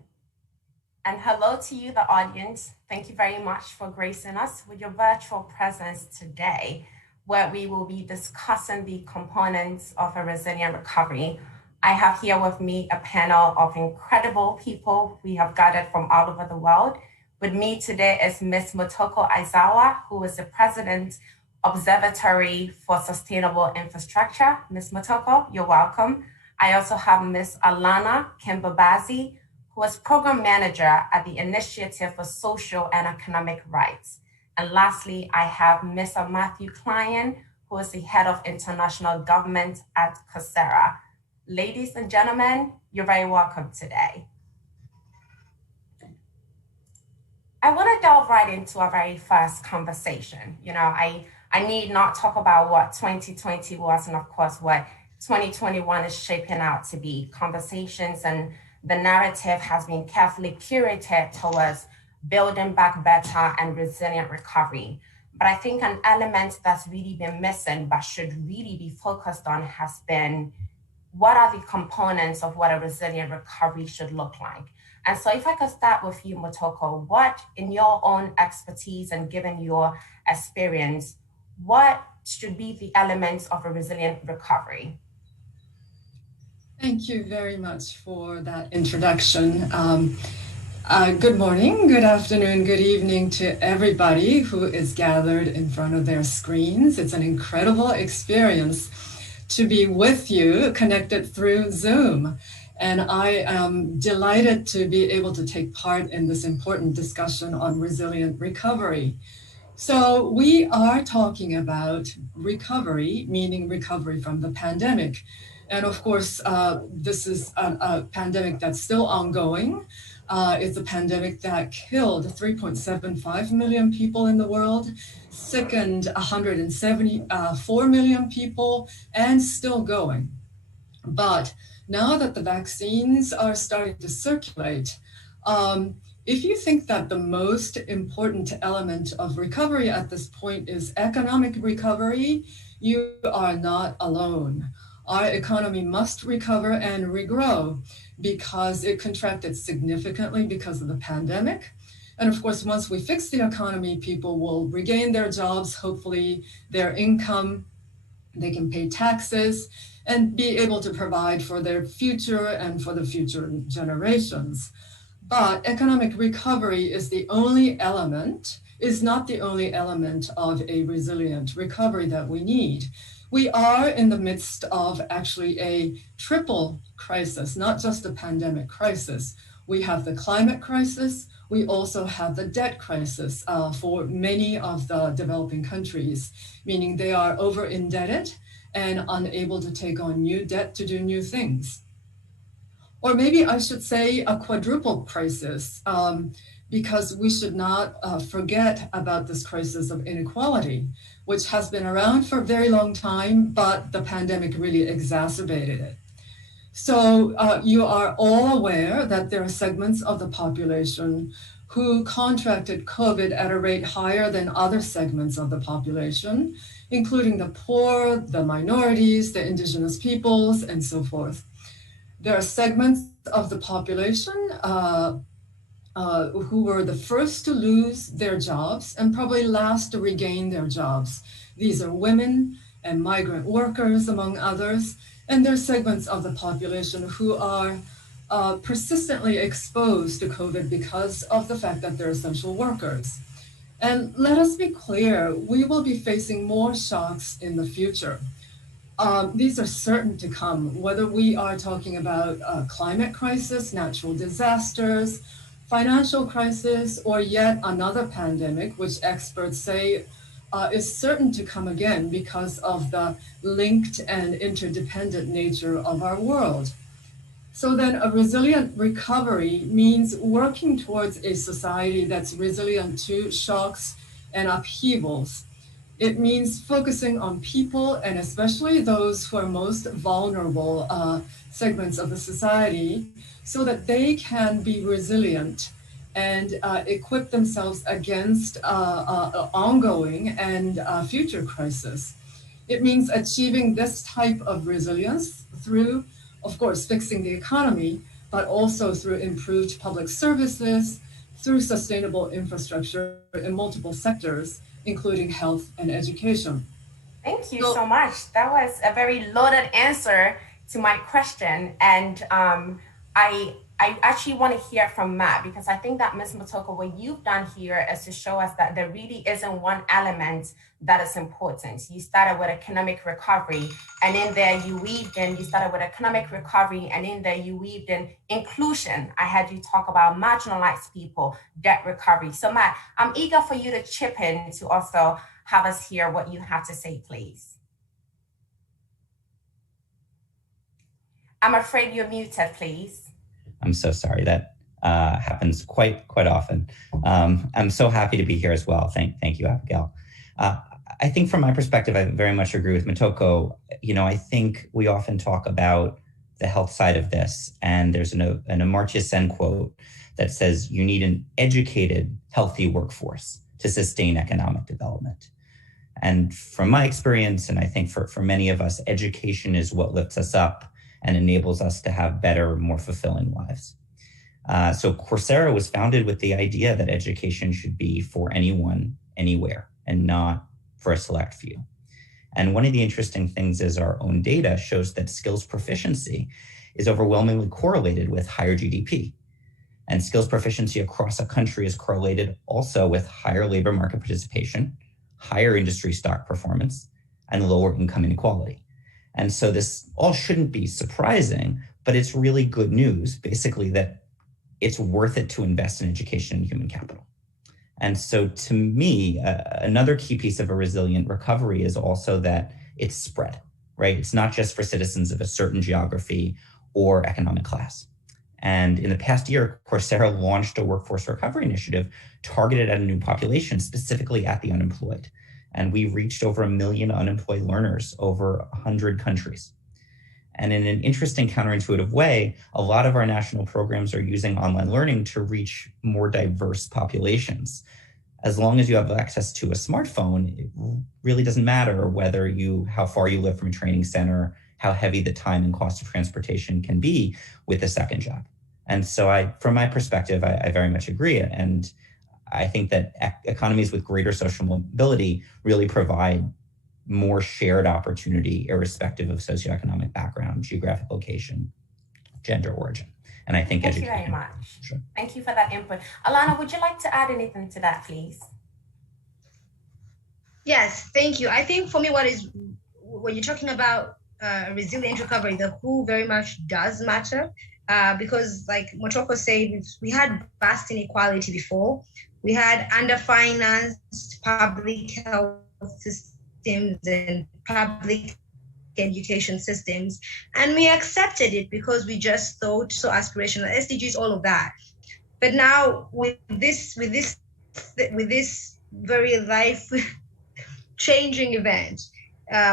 And hello to you, the audience. Thank you very much for gracing us with your virtual presence today, where we will be discussing the components of a resilient recovery. I have here with me a panel of incredible people we have gathered from all over the world. With me today is Ms. Motoko Aizawa, who is the President, Observatory for Sustainable Infrastructure. Ms. Motoko, you're welcome. I also have Ms. Alana Kimbabazi, who is Program Manager at the Initiative for Social and Economic Rights. And lastly, I have Mr. Matthew Klein, who is the Head of International Government at Coursera. Ladies and gentlemen, you're very welcome today. I want to delve right into our very first conversation. I need not talk about what 2020 was and of course what 2021 is shaping out to be. Conversations and the narrative has been carefully curated towards building back better and resilient recovery. But I think an element that's really been missing but should really be focused on has been, what are the components of what a resilient recovery should look like? And so if I could start with you, Motoko, what in your own expertise and given your experience, what should be the elements of a resilient recovery? Thank you very much for that introduction. Good morning, good afternoon, good evening to everybody who is gathered in front of their screens. It's an incredible experience to be with you, connected through Zoom. And I am delighted to be able to take part in this important discussion on resilient recovery. So we are talking about recovery, meaning recovery from the pandemic. And of course, this is a pandemic that's still ongoing. It's a pandemic that killed 3.75 million people in the world, sickened 174 million people, and still going. But now that the vaccines are starting to circulate, if you think that the most important element of recovery at this point is economic recovery, you are not alone. Our economy must recover and regrow because it contracted significantly because of the pandemic. And of course, once we fix the economy, people will regain their jobs, hopefully their income, they can pay taxes and be able to provide for their future and for the future generations. But economic recovery is not the only element of a resilient recovery that we need. We are in the midst of actually a triple crisis, not just a pandemic crisis. We have the climate crisis. We also have the debt crisis for many of the developing countries, meaning they are over indebted and unable to take on new debt to do new things. Or maybe I should say a quadruple crisis, because we should not forget about this crisis of inequality, which has been around for a very long time, but the pandemic really exacerbated it. So you are all aware that there are segments of the population who contracted COVID at a rate higher than other segments of the population, including the poor, the minorities, the indigenous peoples, and so forth. There are segments of the population who were the first to lose their jobs and probably last to regain their jobs. These are women and migrant workers, among others. And there are segments of the population who are persistently exposed to COVID because of the fact that they're essential workers. And let us be clear, we will be facing more shocks in the future. These are certain to come, whether we are talking about climate crisis, natural disasters, financial crisis, or yet another pandemic, which experts say is certain to come again because of the linked and interdependent nature of our world. So then a resilient recovery means working towards a society that's resilient to shocks and upheavals. It means focusing on people, and especially those who are most vulnerable segments of the society, so that they can be resilient and equip themselves against ongoing and future crisis. It means achieving this type of resilience through, of course, fixing the economy, but also through improved public services, through sustainable infrastructure in multiple sectors, including health and education. Thank you so much. That was a very loaded answer to my question. And I actually want to hear from Matt, because I think that Ms. Motoko, what you've done here is to show us that there really isn't one element that is important. You started with economic recovery, and in there you started with economic recovery, and in there you weaved in inclusion. I had you talk about marginalized people, debt recovery. So Matt, I'm eager for you to chip in to also have us hear what you have to say, please. I'm afraid you're muted, please. I'm so sorry. That happens quite often. I'm so happy to be here as well. Thank you, Abigail. I think from my perspective, I very much agree with Motoko. I think we often talk about the health side of this, and there's an Amartya Sen quote that says, you need an educated, healthy workforce to sustain economic development. And from my experience, and I think for many of us, education is what lifts us up and enables us to have better, more fulfilling lives. So Coursera was founded with the idea that education should be for anyone, anywhere, and not for a select few. And one of the interesting things is our own data shows that skills proficiency is overwhelmingly correlated with higher GDP. And skills proficiency across a country is correlated also with higher labor market participation, higher industry stock performance, and lower income inequality. And so this all shouldn't be surprising, but it's really good news, basically, that it's worth it to invest in education and human capital. And so to me, another key piece of a resilient recovery is also that it's spread, right? It's not just for citizens of a certain geography or economic class. And in the past year, Coursera launched a workforce recovery initiative targeted at a new population, specifically at the unemployed. And we reached over 1 million unemployed learners over 100 countries. And in an interesting counterintuitive way, a lot of our national programs are using online learning to reach more diverse populations. As long as you have access to a smartphone, it really doesn't matter how far you live from a training center, how heavy the time and cost of transportation can be with a second job. And so from my perspective, I very much agree. And I think that economies with greater social mobility really provide more shared opportunity, irrespective of socioeconomic background, geographic location, gender origin. And I think Thank you very much. Sure. Thank you for that input. Alana, would you like to add anything to that, please? Yes, thank you. I think for me, when you're talking about resilient recovery, the who very much does matter, because like Motoko said, we had vast inequality before. We had underfinanced public health systems and public education systems, and we accepted it because we just thought so aspirational, SDGs, all of that. But now with this very life changing event,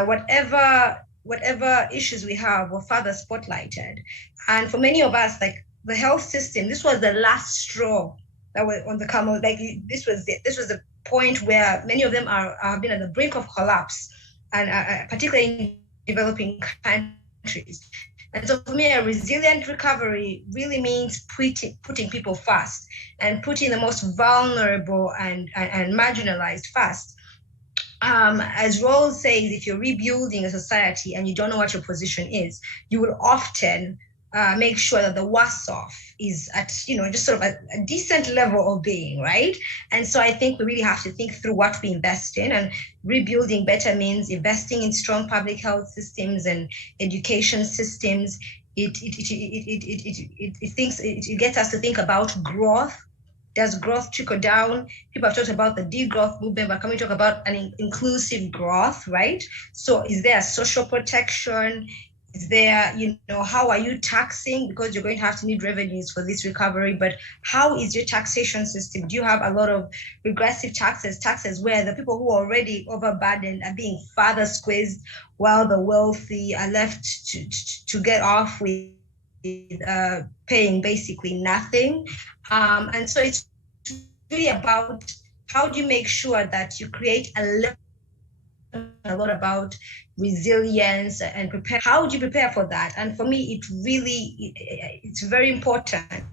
whatever issues we have were further spotlighted. And for many of us, like the health system, this was the last straw that was on the camel. Like this was the point where many of them have been at the brink of collapse, and particularly in developing countries. And so for me, a resilient recovery really means putting people first and putting the most vulnerable and marginalized first. As Rawls says, if you're rebuilding a society and you don't know what your position is, you will often make sure that the worse off is at, just sort of a decent level of being, right? And so I think we really have to think through what we invest in, and rebuilding better means investing in strong public health systems and education systems. It gets us to think about growth. Does growth trickle down? People have talked about the degrowth movement, but can we talk about an inclusive growth, right? So is there social protection? Is there, how are you taxing? Because you're going to have to need revenues for this recovery, but how is your taxation system? Do you have a lot of regressive taxes where the people who are already overburdened are being further squeezed while the wealthy are left to get off with paying basically nothing? And so it's really about how do you make sure that you create a lot about resilience and prepare. How do you prepare for that? And for me, it's very important that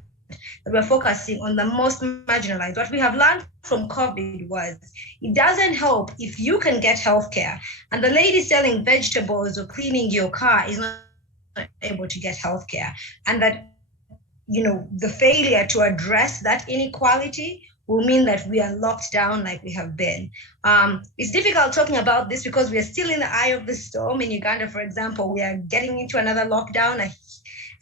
we're focusing on the most marginalized. What we have learned from COVID was it doesn't help if you can get healthcare and the lady selling vegetables or cleaning your car is not able to get healthcare, and that the failure to address that inequality will mean that we are locked down like we have been. It's difficult talking about this because we are still in the eye of the storm. In Uganda, for example, we are getting into another lockdown.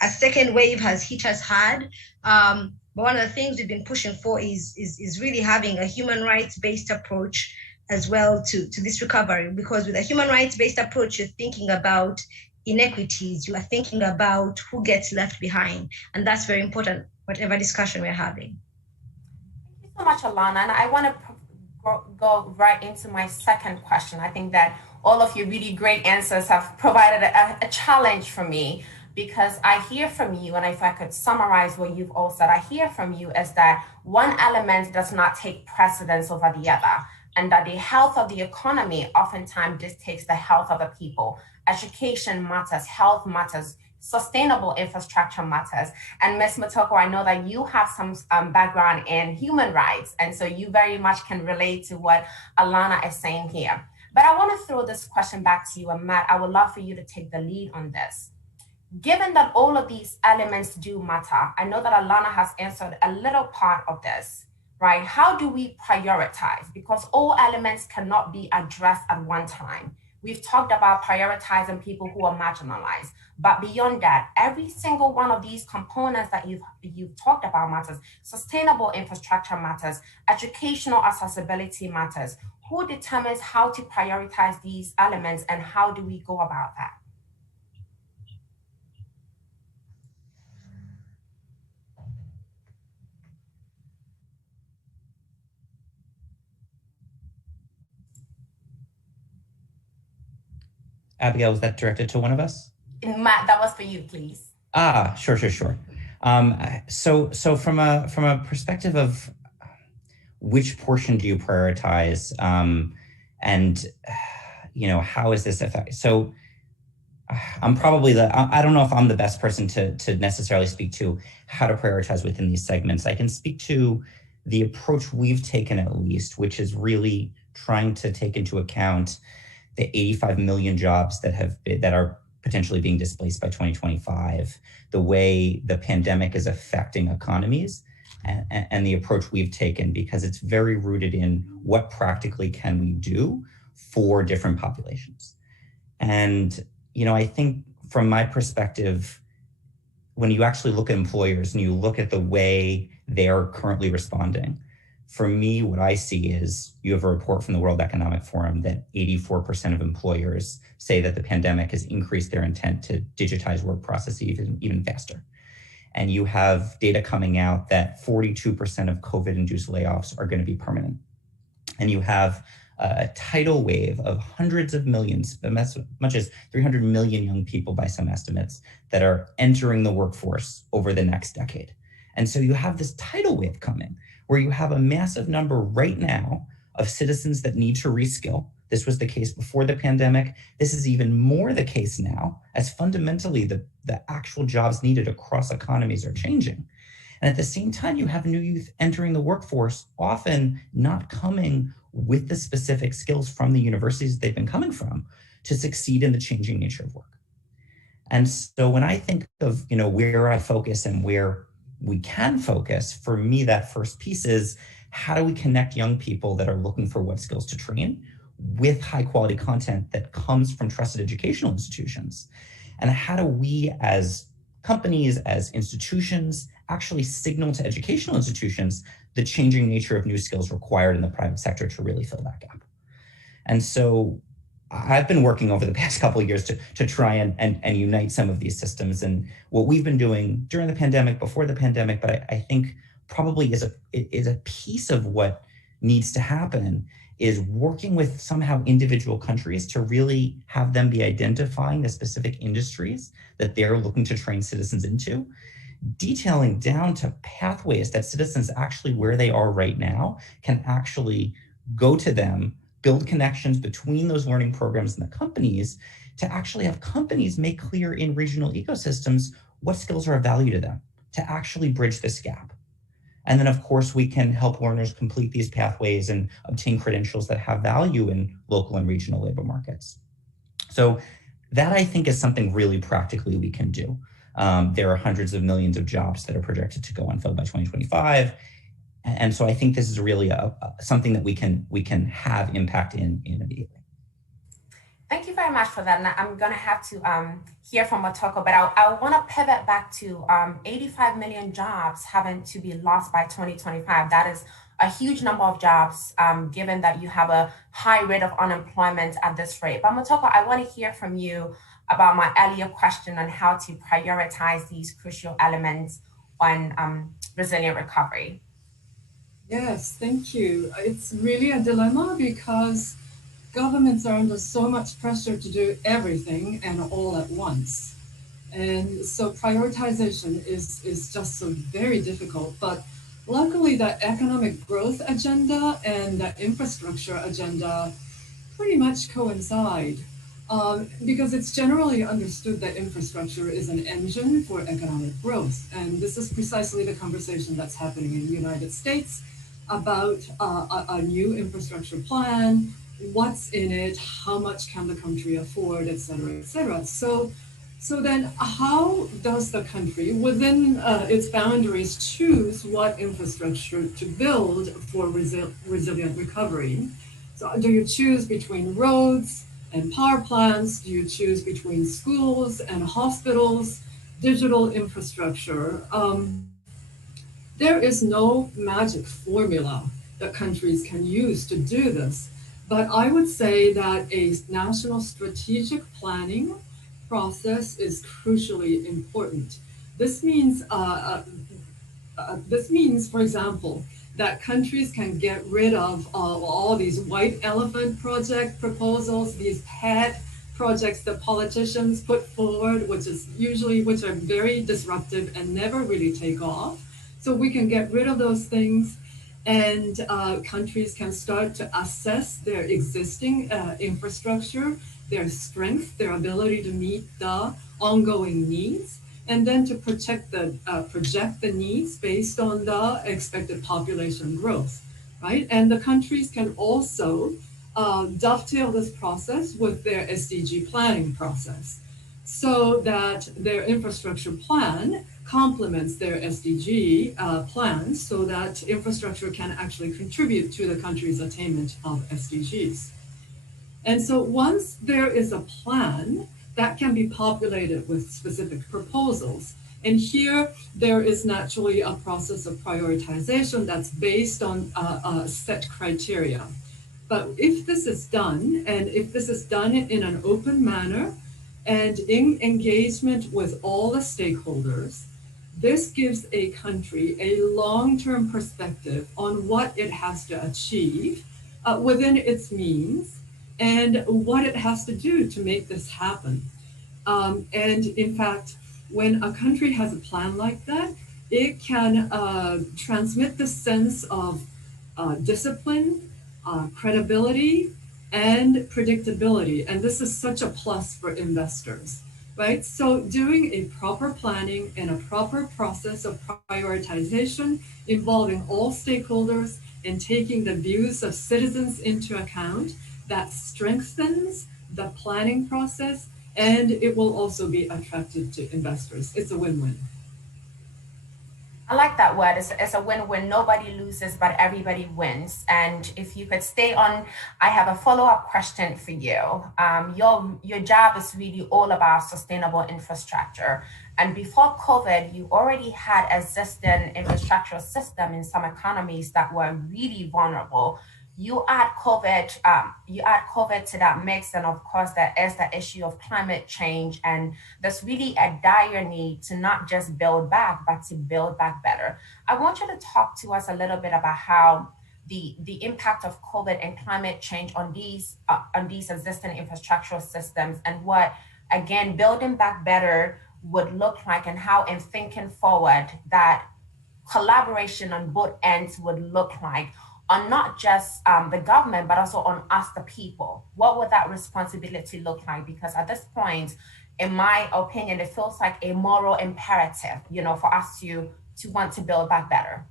A second wave has hit us hard. But one of the things we've been pushing for is really having a human rights-based approach as well to this recovery, because with a human rights-based approach, you're thinking about inequities, you are thinking about who gets left behind. And that's very important, whatever discussion we're having. Thank you so much, Alana. And I want to go right into my second question. I think that all of your really great answers have provided a challenge for me, because I hear from you, and if I could summarize what you've all said, I hear from you is that one element does not take precedence over the other, and that the health of the economy oftentimes dictates the health of the people. Education matters, health matters, sustainable infrastructure matters. And Ms. Motoko, I know that you have some background in human rights, and so you very much can relate to what Alana is saying here. But I want to throw this question back to you, and Matt, I would love for you to take the lead on this. Given that all of these elements do matter, I know that Alana has answered a little part of this, right? How do we prioritize? Because all elements cannot be addressed at one time. We've talked about prioritizing people who are marginalized. But beyond that, every single one of these components that you've talked about matters. Sustainable infrastructure matters. Educational accessibility matters. Who determines how to prioritize these elements, and how do we go about that? Abigail, was that directed to one of us? Matt, that was for you, please. Sure. So from a perspective of which portion do you prioritize, and how is this affect? So I'm probably I don't know if I'm the best person to necessarily speak to how to prioritize within these segments. I can speak to the approach we've taken, at least, which is really trying to take into account the 85 million jobs that are potentially being displaced by 2025, the way the pandemic is affecting economies, and the approach we've taken, because it's very rooted in what practically can we do for different populations. And, I think from my perspective, when you actually look at employers and you look at the way they're currently responding, for me, what I see is you have a report from the World Economic Forum that 84% of employers say that the pandemic has increased their intent to digitize work processes even faster. And you have data coming out that 42% of COVID-induced layoffs are going to be permanent. And you have a tidal wave of hundreds of millions, as much as 300 million young people by some estimates, that are entering the workforce over the next decade. And so you have this tidal wave coming, where you have a massive number right now of citizens that need to reskill. This was the case before the pandemic. This is even more the case now, as fundamentally the actual jobs needed across economies are changing. And at the same time, you have new youth entering the workforce, often not coming with the specific skills from the universities they've been coming from to succeed in the changing nature of work. And so when I think of where I focus and where we can focus, for me, that first piece is, how do we connect young people that are looking for what skills to train with high quality content that comes from trusted educational institutions? And how do we as companies, as institutions, actually signal to educational institutions the changing nature of new skills required in the private sector to really fill that gap? And so I've been working over the past couple of years to try and unite some of these systems. And what we've been doing during the pandemic, before the pandemic, but I think probably is a piece of what needs to happen, is working with somehow individual countries to really have them be identifying the specific industries that they're looking to train citizens into, detailing down to pathways that citizens actually, where they are right now, can actually go to them, build connections between those learning programs and the companies, to actually have companies make clear in regional ecosystems what skills are of value to them, to actually bridge this gap. And then, of course, we can help learners complete these pathways and obtain credentials that have value in local and regional labor markets. So that, I think, is something really practically we can do. There are hundreds of millions of jobs that are projected to go unfilled by 2025. And so I think this is really something that we can have impact in immediately. Thank you very much for that. And I'm going to have to hear from Motoko, but I want to pivot back to 85 million jobs having to be lost by 2025. That is a huge number of jobs, given that you have a high rate of unemployment at this rate. But Motoko, I want to hear from you about my earlier question on how to prioritize these crucial elements on resilient recovery. Yes, thank you. It's really a dilemma because governments are under so much pressure to do everything and all at once. And so prioritization is just so very difficult. But luckily, the economic growth agenda and the infrastructure agenda pretty much coincide. Because it's generally understood that infrastructure is an engine for economic growth. And this is precisely the conversation that's happening in the United States about a new infrastructure plan, what's in it, how much can the country afford, et cetera, et cetera. So then how does the country within its boundaries choose what infrastructure to build for resilient recovery? So do you choose between roads, and power plants? Do you choose between schools and hospitals, digital infrastructure? There is no magic formula that countries can use to do this, but I would say that a national strategic planning process is crucially important. This means, for example, that countries can get rid of all these white elephant project proposals, these pet projects that politicians put forward, which are very disruptive and never really take off. So we can get rid of those things, and countries can start to assess their existing infrastructure, their strength, their ability to meet the ongoing needs, and then to project the needs based on the expected population growth, right? And the countries can also dovetail this process with their SDG planning process, so that their infrastructure plan complements their SDG plans, so that infrastructure can actually contribute to the country's attainment of SDGs. And so once there is a plan, that can be populated with specific proposals. And here there is naturally a process of prioritization that's based on set criteria. But if this is done, and if this is done in an open manner and in engagement with all the stakeholders, this gives a country a long-term perspective on what it has to achieve within its means and what it has to do to make this happen. And in fact, when a country has a plan like that, it can transmit the sense of discipline, credibility, and predictability. And this is such a plus for investors, right? So doing a proper planning and a proper process of prioritization involving all stakeholders and taking the views of citizens into account, that strengthens the planning process, and it will also be attractive to investors. It's a win-win. I like that word. It's a win-win. Nobody loses, but everybody wins. And if you could stay on, I have a follow-up question for you. Your job is really all about sustainable infrastructure. And before COVID, you already had existing infrastructural system in some economies that were really vulnerable. You add COVID to that mix, and of course, there is the issue of climate change, and there's really a dire need to not just build back, but to build back better. I want you to talk to us a little bit about how the impact of COVID and climate change on these existing infrastructural systems, and what, again, building back better would look like, and how, in thinking forward, that collaboration on both ends would look like, on not just the government, but also on us, the people. What would that responsibility look like? Because at this point, in my opinion, it feels like a moral imperative, for us to want to build back better.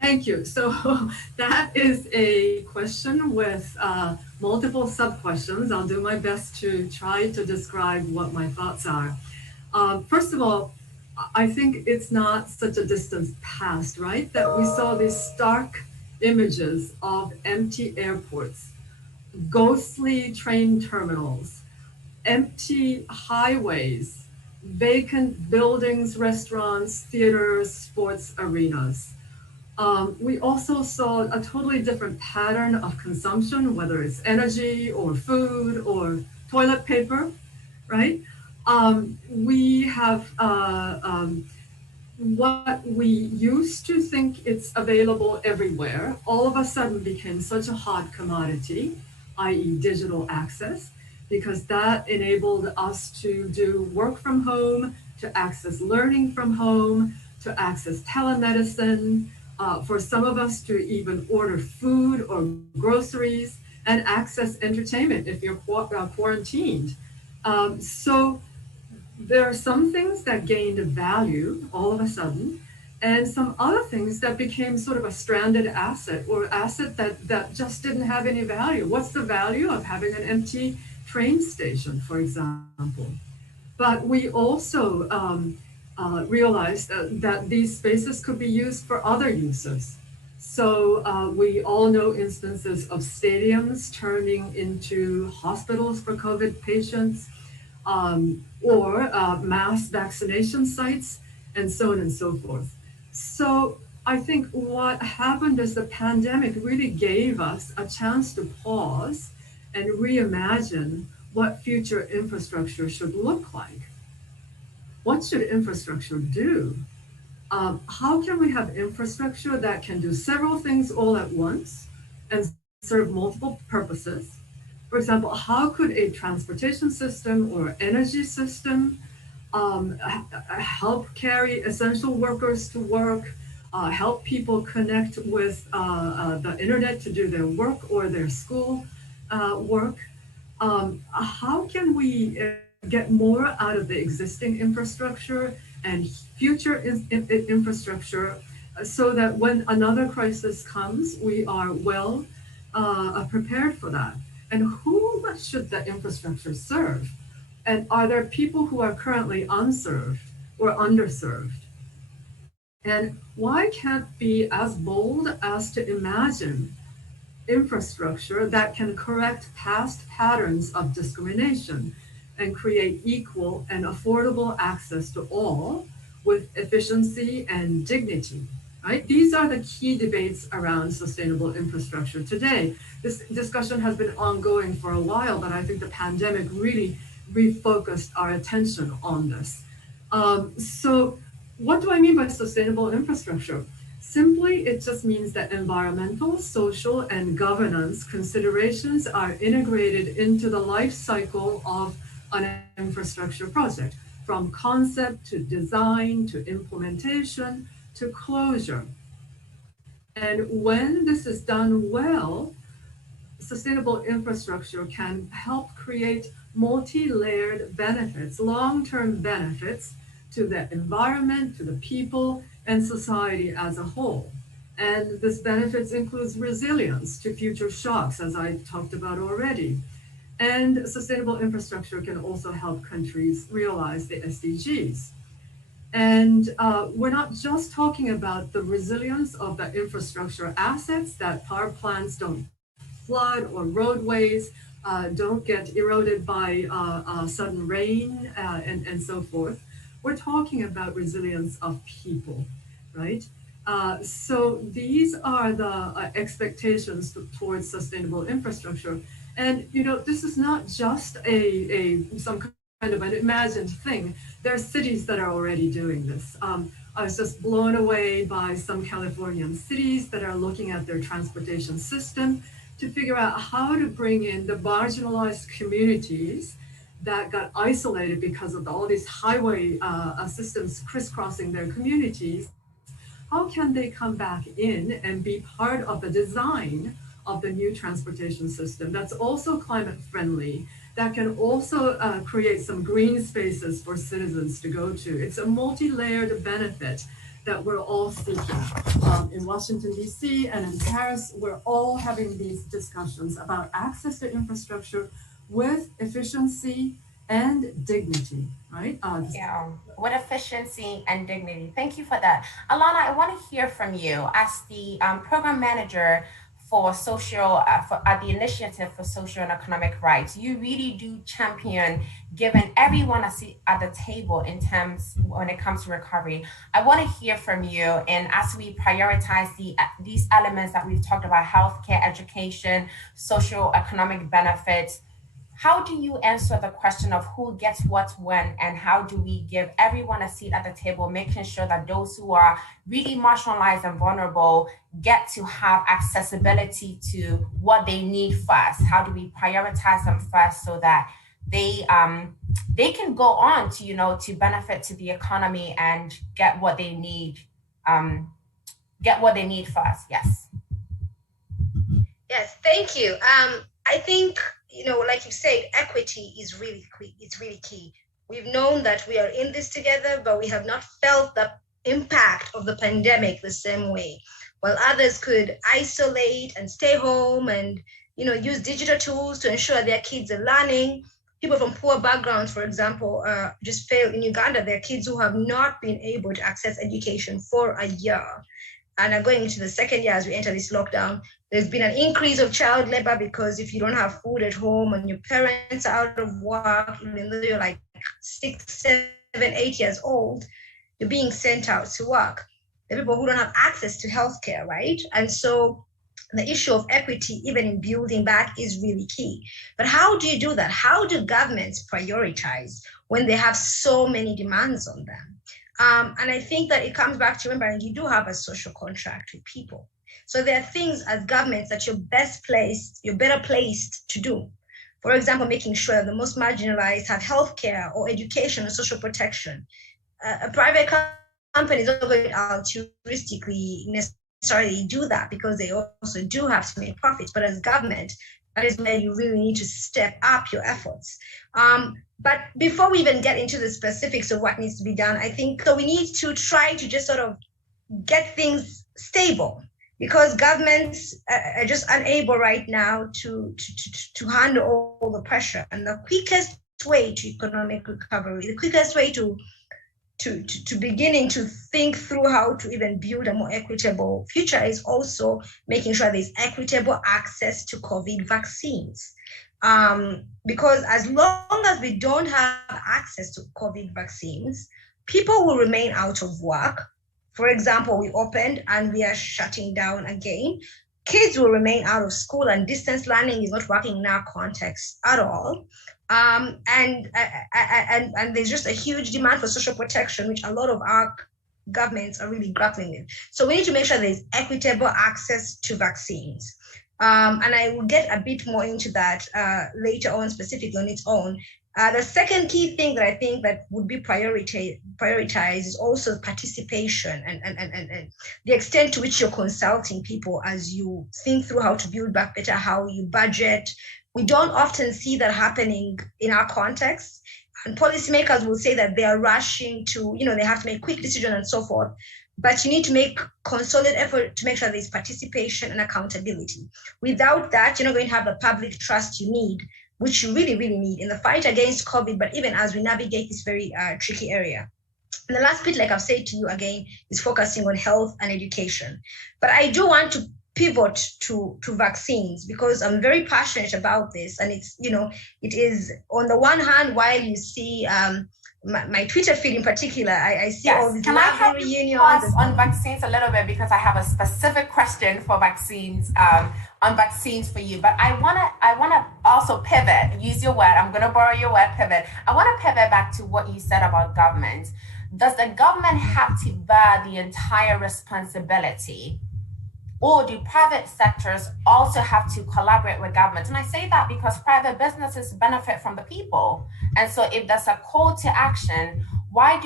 Thank you. So that is a question with multiple sub-questions. I'll do my best to try to describe what my thoughts are. First of all, I think it's not such a distance past, right, that we saw these stark images of empty airports, ghostly train terminals, empty highways, vacant buildings, restaurants, theaters, sports arenas. We also saw a totally different pattern of consumption, whether it's energy or food or toilet paper, right? We have what we used to think it's available everywhere, all of a sudden became such a hot commodity, i.e. digital access, because that enabled us to do work from home, to access learning from home, to access telemedicine, for some of us to even order food or groceries, and access entertainment if you're quarantined. So there are some things that gained value all of a sudden, and some other things that became sort of a stranded asset, or asset that just didn't have any value. What's the value of having an empty train station, for example? But we also realized that these spaces could be used for other uses. So we all know instances of stadiums turning into hospitals for COVID patients, or mass vaccination sites, and so on and so forth. So I think what happened is the pandemic really gave us a chance to pause and reimagine what future infrastructure should look like. What should infrastructure do? How can we have infrastructure that can do several things all at once and serve multiple purposes? For example, how could a transportation system or energy system help carry essential workers to work, help people connect with the internet to do their work or their school work? How can we get more out of the existing infrastructure and future infrastructure so that when another crisis comes, we are well prepared for that? And who should the infrastructure serve? And are there people who are currently unserved or underserved? And why can't be as bold as to imagine infrastructure that can correct past patterns of discrimination and create equal and affordable access to all with efficiency and dignity, right? These are the key debates around sustainable infrastructure today. This discussion has been ongoing for a while, but I think the pandemic really refocused our attention on this. So what do I mean by sustainable infrastructure? Simply, it just means that environmental, social, and governance considerations are integrated into the life cycle of an infrastructure project, from concept to design to implementation to closure. And when this is done well, sustainable infrastructure can help create multi-layered benefits, long-term benefits to the environment, to the people, and society as a whole. And this benefits includes resilience to future shocks, as I talked about already. And sustainable infrastructure can also help countries realize the SDGs. And we're not just talking about the resilience of the infrastructure assets, that power plants don't flood or roadways don't get eroded by sudden rain and so forth. We're talking about resilience of people, right? So these are the expectations towards sustainable infrastructure. And, you know, this is not just some kind of an imagined thing. There are cities that are already doing this. I was just blown away by some Californian cities that are looking at their transportation system to figure out how to bring in the marginalized communities that got isolated because of all these highway systems crisscrossing their communities. How can they come back in and be part of the design of the new transportation system that's also climate friendly, that can also create some green spaces for citizens to go to? It's a multi-layered benefit that we're all seeking. In Washington, DC and in Paris, we're all having these discussions about access to infrastructure with efficiency and dignity, right? Yeah, with efficiency and dignity. Thank you for that. Alana, I want to hear from you as the program manager for at the Initiative for Social and Economic Rights. You really do champion giving everyone a seat at the table in terms when it comes to recovery. I want to hear from you, and as we prioritize these elements that we've talked about, healthcare, education, social economic benefits, how do you answer the question of who gets what when, and how do we give everyone a seat at the table, making sure that those who are really marginalized and vulnerable get to have accessibility to what they need first? How do we prioritize them first so that they can go on to, you know, to benefit to the economy and get what they need first? Yes. Yes, thank you. I think, you know, like you said, equity is really key. It's really key. We've known that we are in this together, but we have not felt the impact of the pandemic the same way. While others could isolate and stay home and, you know, use digital tools to ensure their kids are learning, people from poor backgrounds, for example, just failed in Uganda. There are kids who have not been able to access education for a year. and are going into the second year as we enter this lockdown. There's been an increase of child labor because if you don't have food at home and your parents are out of work, even though you're like 6, 7, 8 years old, you're being sent out to work. The people who don't have access to healthcare, right? And so the issue of equity, even in building back, is really key. But how do you do that? How do governments prioritize when they have so many demands on them? And I think that it comes back to remembering you do have a social contract with people. So there are things as governments that you're better placed to do. For example, making sure that the most marginalized have healthcare or education or social protection. A private company is not going to altruistically necessarily do that because they also do have to make profits. But as government, that is where you really need to step up your efforts. But before we even get into the specifics of what needs to be done, I think so we need to try to just sort of get things stable, because governments are just unable right now to handle all the pressure. And the quickest way to economic recovery, the quickest way to beginning to think through how to even build a more equitable future is also making sure there's equitable access to COVID vaccines. Because as long as we don't have access to COVID vaccines, people will remain out of work. For example, we opened and we are shutting down again. Kids will remain out of school, and distance learning is not working in our context at all. And there's just a huge demand for social protection, which a lot of our governments are really grappling with. So we need to make sure there's equitable access to vaccines. And I will get a bit more into that later on, specifically on its own. The second key thing that I think that would be prioritized is also participation and the extent to which you're consulting people as you think through how to build back better, how you budget. We don't often see that happening in our context. And policymakers will say that they are rushing to, they have to make quick decisions and so forth. But you need to make concerted effort to make sure there's participation and accountability. Without that, you're not going to have the public trust you need, which you really, really need in the fight against COVID, but even as we navigate this very tricky area. And the last bit, like I've said to you again, is focusing on health and education. But I do want to pivot to vaccines, because I'm very passionate about this. And it's, it is on the one hand, while you see my Twitter feed in particular, I see all these lovely reunions. On vaccines a little bit, because I have a specific question for vaccines, on vaccines for you. But I wanna also pivot, use your word, I'm gonna borrow your word, pivot. I wanna pivot back to what you said about government. Does the government have to bear the entire responsibility? Or do private sectors also have to collaborate with government? And I say that because private businesses benefit from the people. And so if there's a call to action, why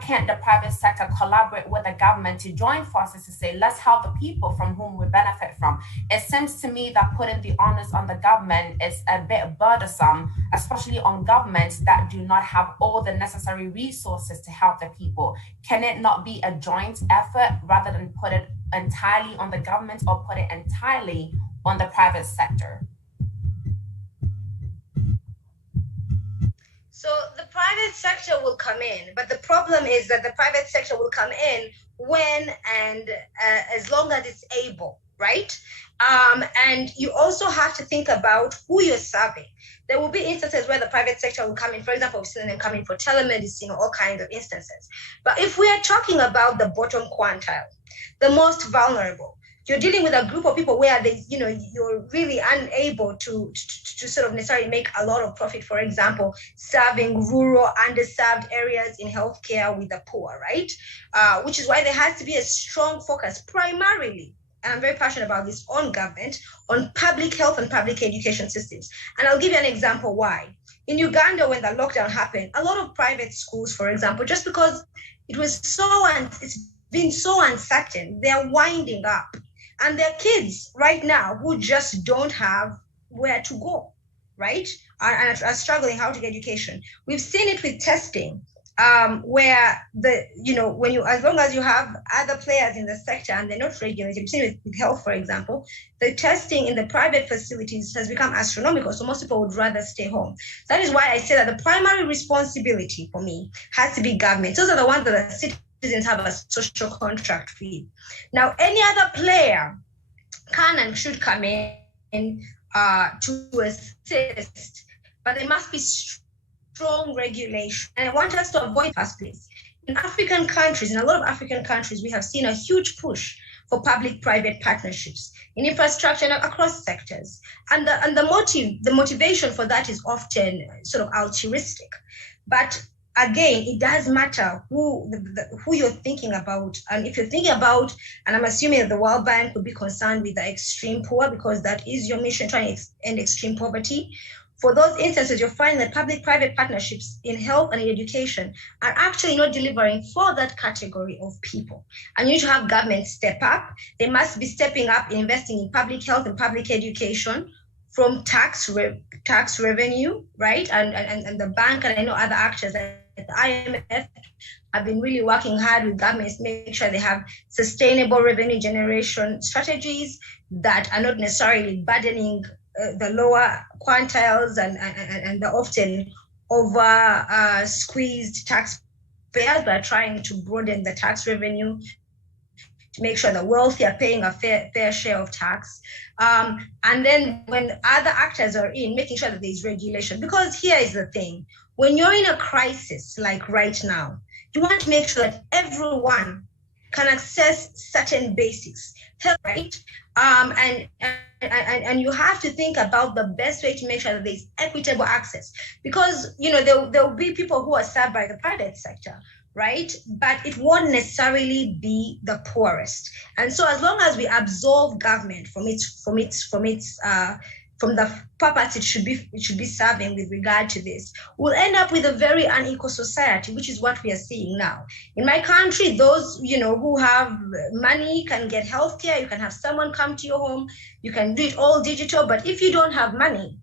can't the private sector collaborate with the government to join forces to say, let's help the people from whom we benefit from? It seems to me that putting the onus on the government is a bit burdensome, especially on governments that do not have all the necessary resources to help the people. Can it not be a joint effort rather than put it entirely on the government or put it entirely on the private sector? So the private sector will come in, but the problem is that the private sector will come in when and as long as it's able, right? And you also have to think about who you're serving. There will be instances where the private sector will come in. For example, we've seen them coming for telemedicine, all kinds of instances. But if we are talking about the bottom quintile, the most vulnerable, you're dealing with a group of people where you're really unable to sort of necessarily make a lot of profit. For example, serving rural, underserved areas in healthcare with the poor, right? Which is why there has to be a strong focus primarily, and I'm very passionate about this, on government, on public health and public education systems. And I'll give you an example why. In Uganda, when the lockdown happened, a lot of private schools, for example, just because it's been so uncertain, they're winding up. And there are kids right now who just don't have where to go, right? And are struggling how to get education. We've seen it with testing, where as long as you have other players in the sector and they're not regulated, we've seen it with health, for example, the testing in the private facilities has become astronomical. So most people would rather stay home. That is why I say that the primary responsibility for me has to be government. Those are the ones that are sitting citizens have a social contract with. Now, any other player can and should come in to assist, but there must be strong regulation. And I want us to avoid first place. In African countries, in a lot of African countries, we have seen a huge push for public-private partnerships in infrastructure and across sectors. And the motivation for that is often sort of altruistic. But again, it does matter who you're thinking about. And if you're thinking about, and I'm assuming that the World Bank would be concerned with the extreme poor, because that is your mission, trying to end extreme poverty. For those instances, you'll find that public-private partnerships in health and in education are actually not delivering for that category of people. And you need to have governments step up. They must be stepping up, investing in public health and public education from tax revenue, right? And the bank, and I know other actors like the IMF have been really working hard with governments to make sure they have sustainable revenue generation strategies that are not necessarily burdening the lower quantiles and the often over squeezed taxpayers, but are trying to broaden the tax revenue to make sure the wealthy are paying a fair share of tax. And then when other actors are in, making sure that there's regulation. Because here is the thing, when you're in a crisis like right now, you want to make sure that everyone can access certain basics, right? And you have to think about the best way to make sure that there's equitable access, because there'll be people who are served by the private sector, right? But it won't necessarily be the poorest. And so as long as we absolve government from the purpose it should be serving with regard to this, we'll end up with a very unequal society, which is what we are seeing now. In my country, those who have money can get healthcare. You can have someone come to your home. You can do it all digital. But if you don't have money,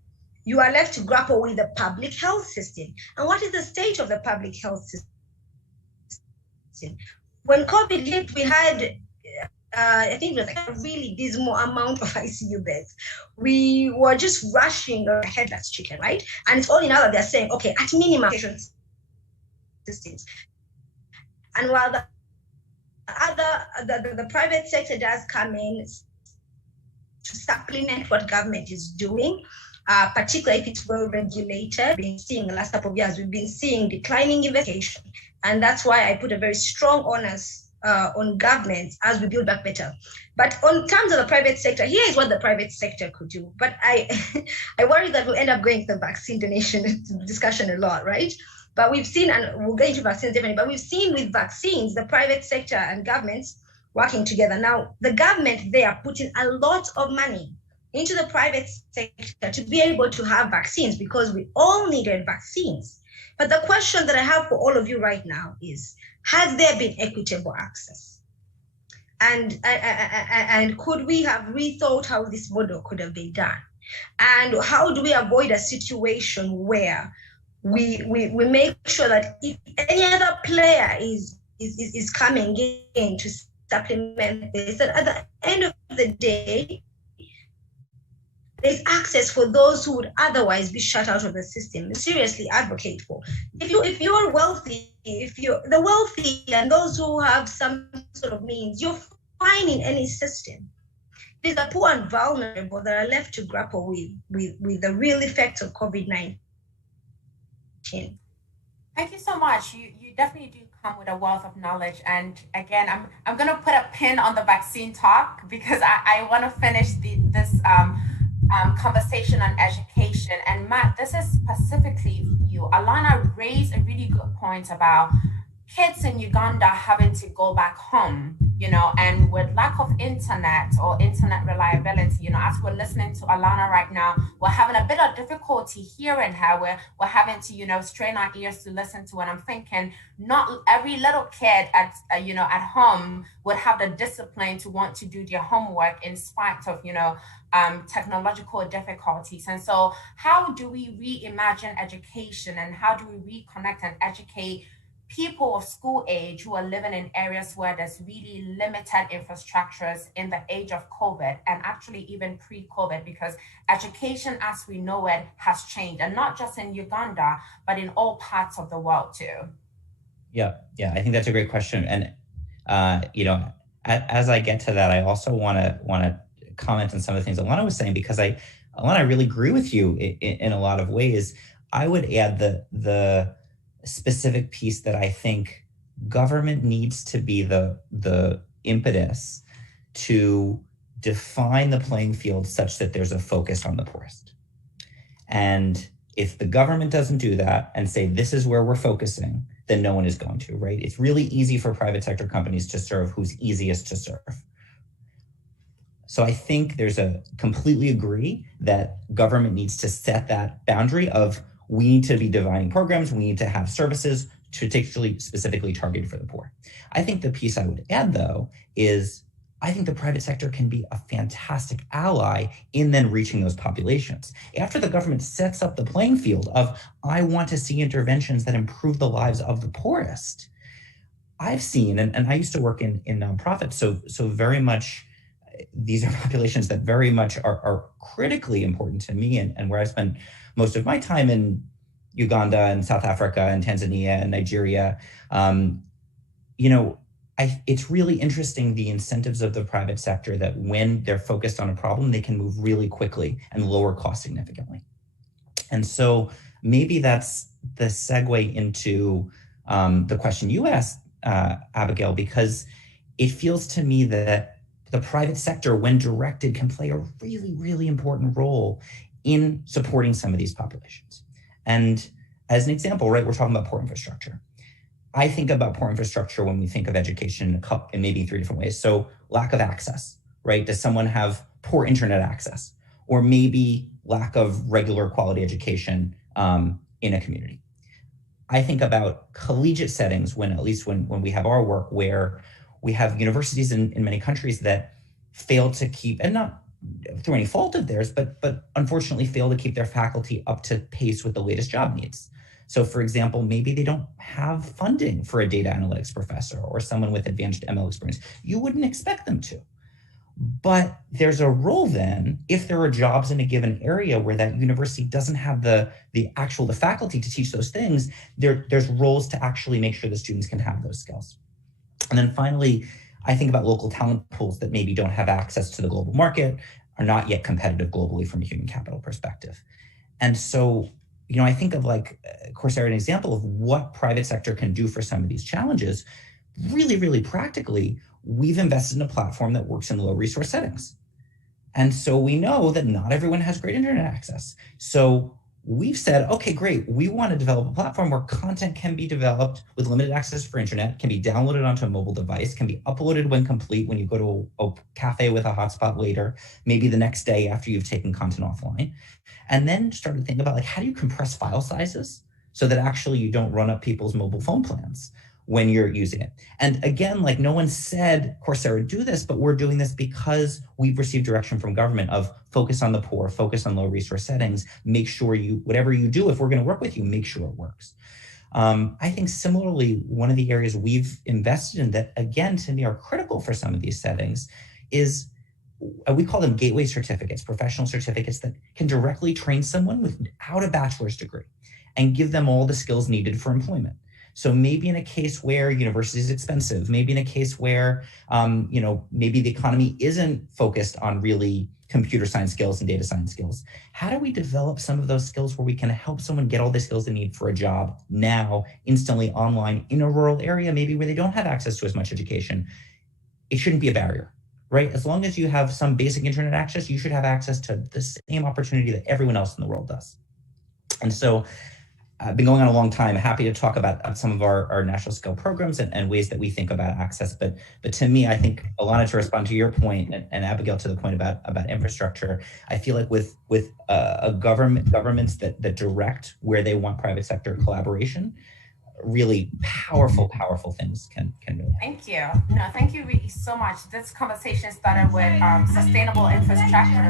you are left to grapple with the public health system. And what is the state of the public health system? When COVID hit, we had I think it was like a really dismal amount of ICU beds. We were just rushing a headless chicken, right? And it's only now that they're saying, okay, at minimum systems. And while the private sector does come in to supplement what government is doing, particularly if it's well regulated. We've been seeing the last couple of years, we've been seeing declining investigation. And that's why I put a very strong onus on governments as we build back better. But on terms of the private sector, here is what the private sector could do. But I worry that we'll end up going to the vaccine donation discussion a lot, right? But we've seen, and we'll get into vaccines definitely, but we've seen with vaccines, the private sector and governments working together. Now, the government, they are putting a lot of money into the private sector to be able to have vaccines, because we all needed vaccines. But the question that I have for all of you right now is, has there been equitable access? And could we have rethought how this model could have been done? And how do we avoid a situation where we make sure that if any other player is coming in to supplement this, and at the end of the day, there's access for those who would otherwise be shut out of the system. Seriously advocate for. If you're wealthy, if you're the wealthy and those who have some sort of means, you're fine in any system. It is the poor and vulnerable that are left to grapple with the real effects of COVID-19. Thank you so much. You definitely do come with a wealth of knowledge. And again, I'm going to put a pin on the vaccine talk, because I want to finish this conversation on education. And Matt, this is specifically for you. Alana raised a really good point about kids in Uganda having to go back home, and with lack of internet or internet reliability, as we're listening to Alana right now, we're having a bit of difficulty hearing her. We're having to, strain our ears to listen to, and I'm thinking not every little kid at home would have the discipline to want to do their homework in spite of, technological difficulties. And so how do we reimagine education, and how do we reconnect and educate people of school age who are living in areas where there's really limited infrastructures in the age of COVID, and actually even pre-COVID, because education as we know it has changed, and not just in Uganda, but in all parts of the world too? Yeah, I think that's a great question. And, as I get to that, I also want to comment on some of the things Alana was saying, because Alana, I really agree with you in a lot of ways. I would add the specific piece that I think government needs to be the impetus to define the playing field such that there's a focus on the poorest. And if the government doesn't do that and say, this is where we're focusing, then no one is going to, right? It's really easy for private sector companies to serve who's easiest to serve. So I think completely agree that government needs to set that boundary of, we need to be designing programs, we need to have services particularly specifically targeted for the poor. I think the piece I would add, though, is I think the private sector can be a fantastic ally in then reaching those populations. After the government sets up the playing field of, I want to see interventions that improve the lives of the poorest, I've seen, and I used to work in nonprofits, so very much, these are populations that very much are critically important to me, and where I spent most of my time in Uganda and South Africa and Tanzania and Nigeria. It's really interesting, the incentives of the private sector, that when they're focused on a problem, they can move really quickly and lower costs significantly. And so maybe that's the segue into the question you asked, Abigail, because it feels to me that the private sector, when directed, can play a really, really important role in supporting some of these populations. And as an example, right, we're talking about poor infrastructure. I think about poor infrastructure when we think of education in maybe 3 different ways. So lack of access, right? Does someone have poor internet access? Or maybe lack of regular quality education in a community. I think about collegiate settings when we have our work, where we have universities in many countries that fail to keep, and not through any fault of theirs, but unfortunately fail to keep their faculty up to pace with the latest job needs. So for example, maybe they don't have funding for a data analytics professor or someone with advanced ML experience. You wouldn't expect them to. But there's a role then, if there are jobs in a given area where that university doesn't have the faculty to teach those things, there's roles to actually make sure the students can have those skills. And then finally, I think about local talent pools that maybe don't have access to the global market, are not yet competitive globally from a human capital perspective. And so, I think of Coursera, an example of what private sector can do for some of these challenges. Really, really practically, we've invested in a platform that works in low resource settings. And so we know that not everyone has great internet access. So we've said, okay, great. We want to develop a platform where content can be developed with limited access for internet, can be downloaded onto a mobile device, can be uploaded when complete when you go to a cafe with a hotspot later, maybe the next day after you've taken content offline. And then started thinking about how do you compress file sizes so that actually you don't run up people's mobile phone plans when you're using it. And again, no one said Coursera do this, but we're doing this because we've received direction from government of focus on the poor, focus on low resource settings, make sure whatever you do, if we're going to work with you, make sure it works. I think similarly, one of the areas we've invested in that, again, to me are critical for some of these settings is, we call them gateway certificates, professional certificates that can directly train someone without a bachelor's degree and give them all the skills needed for employment. So maybe in a case where university is expensive, maybe in a case where, maybe the economy isn't focused on really computer science skills and data science skills. How do we develop some of those skills where we can help someone get all the skills they need for a job now, instantly online in a rural area, maybe where they don't have access to as much education? It shouldn't be a barrier. Right? As long as you have some basic internet access, you should have access to the same opportunity that everyone else in the world does. And so I've been going on a long time, happy to talk about some of our national scale programs and ways that we think about access. But to me, I think, Alana, to respond to your point, and Abigail to the point about infrastructure, I feel like with governments that direct where they want private sector collaboration, really powerful things can really happen. Thank you. No, thank you really so much. This conversation started with sustainable infrastructure.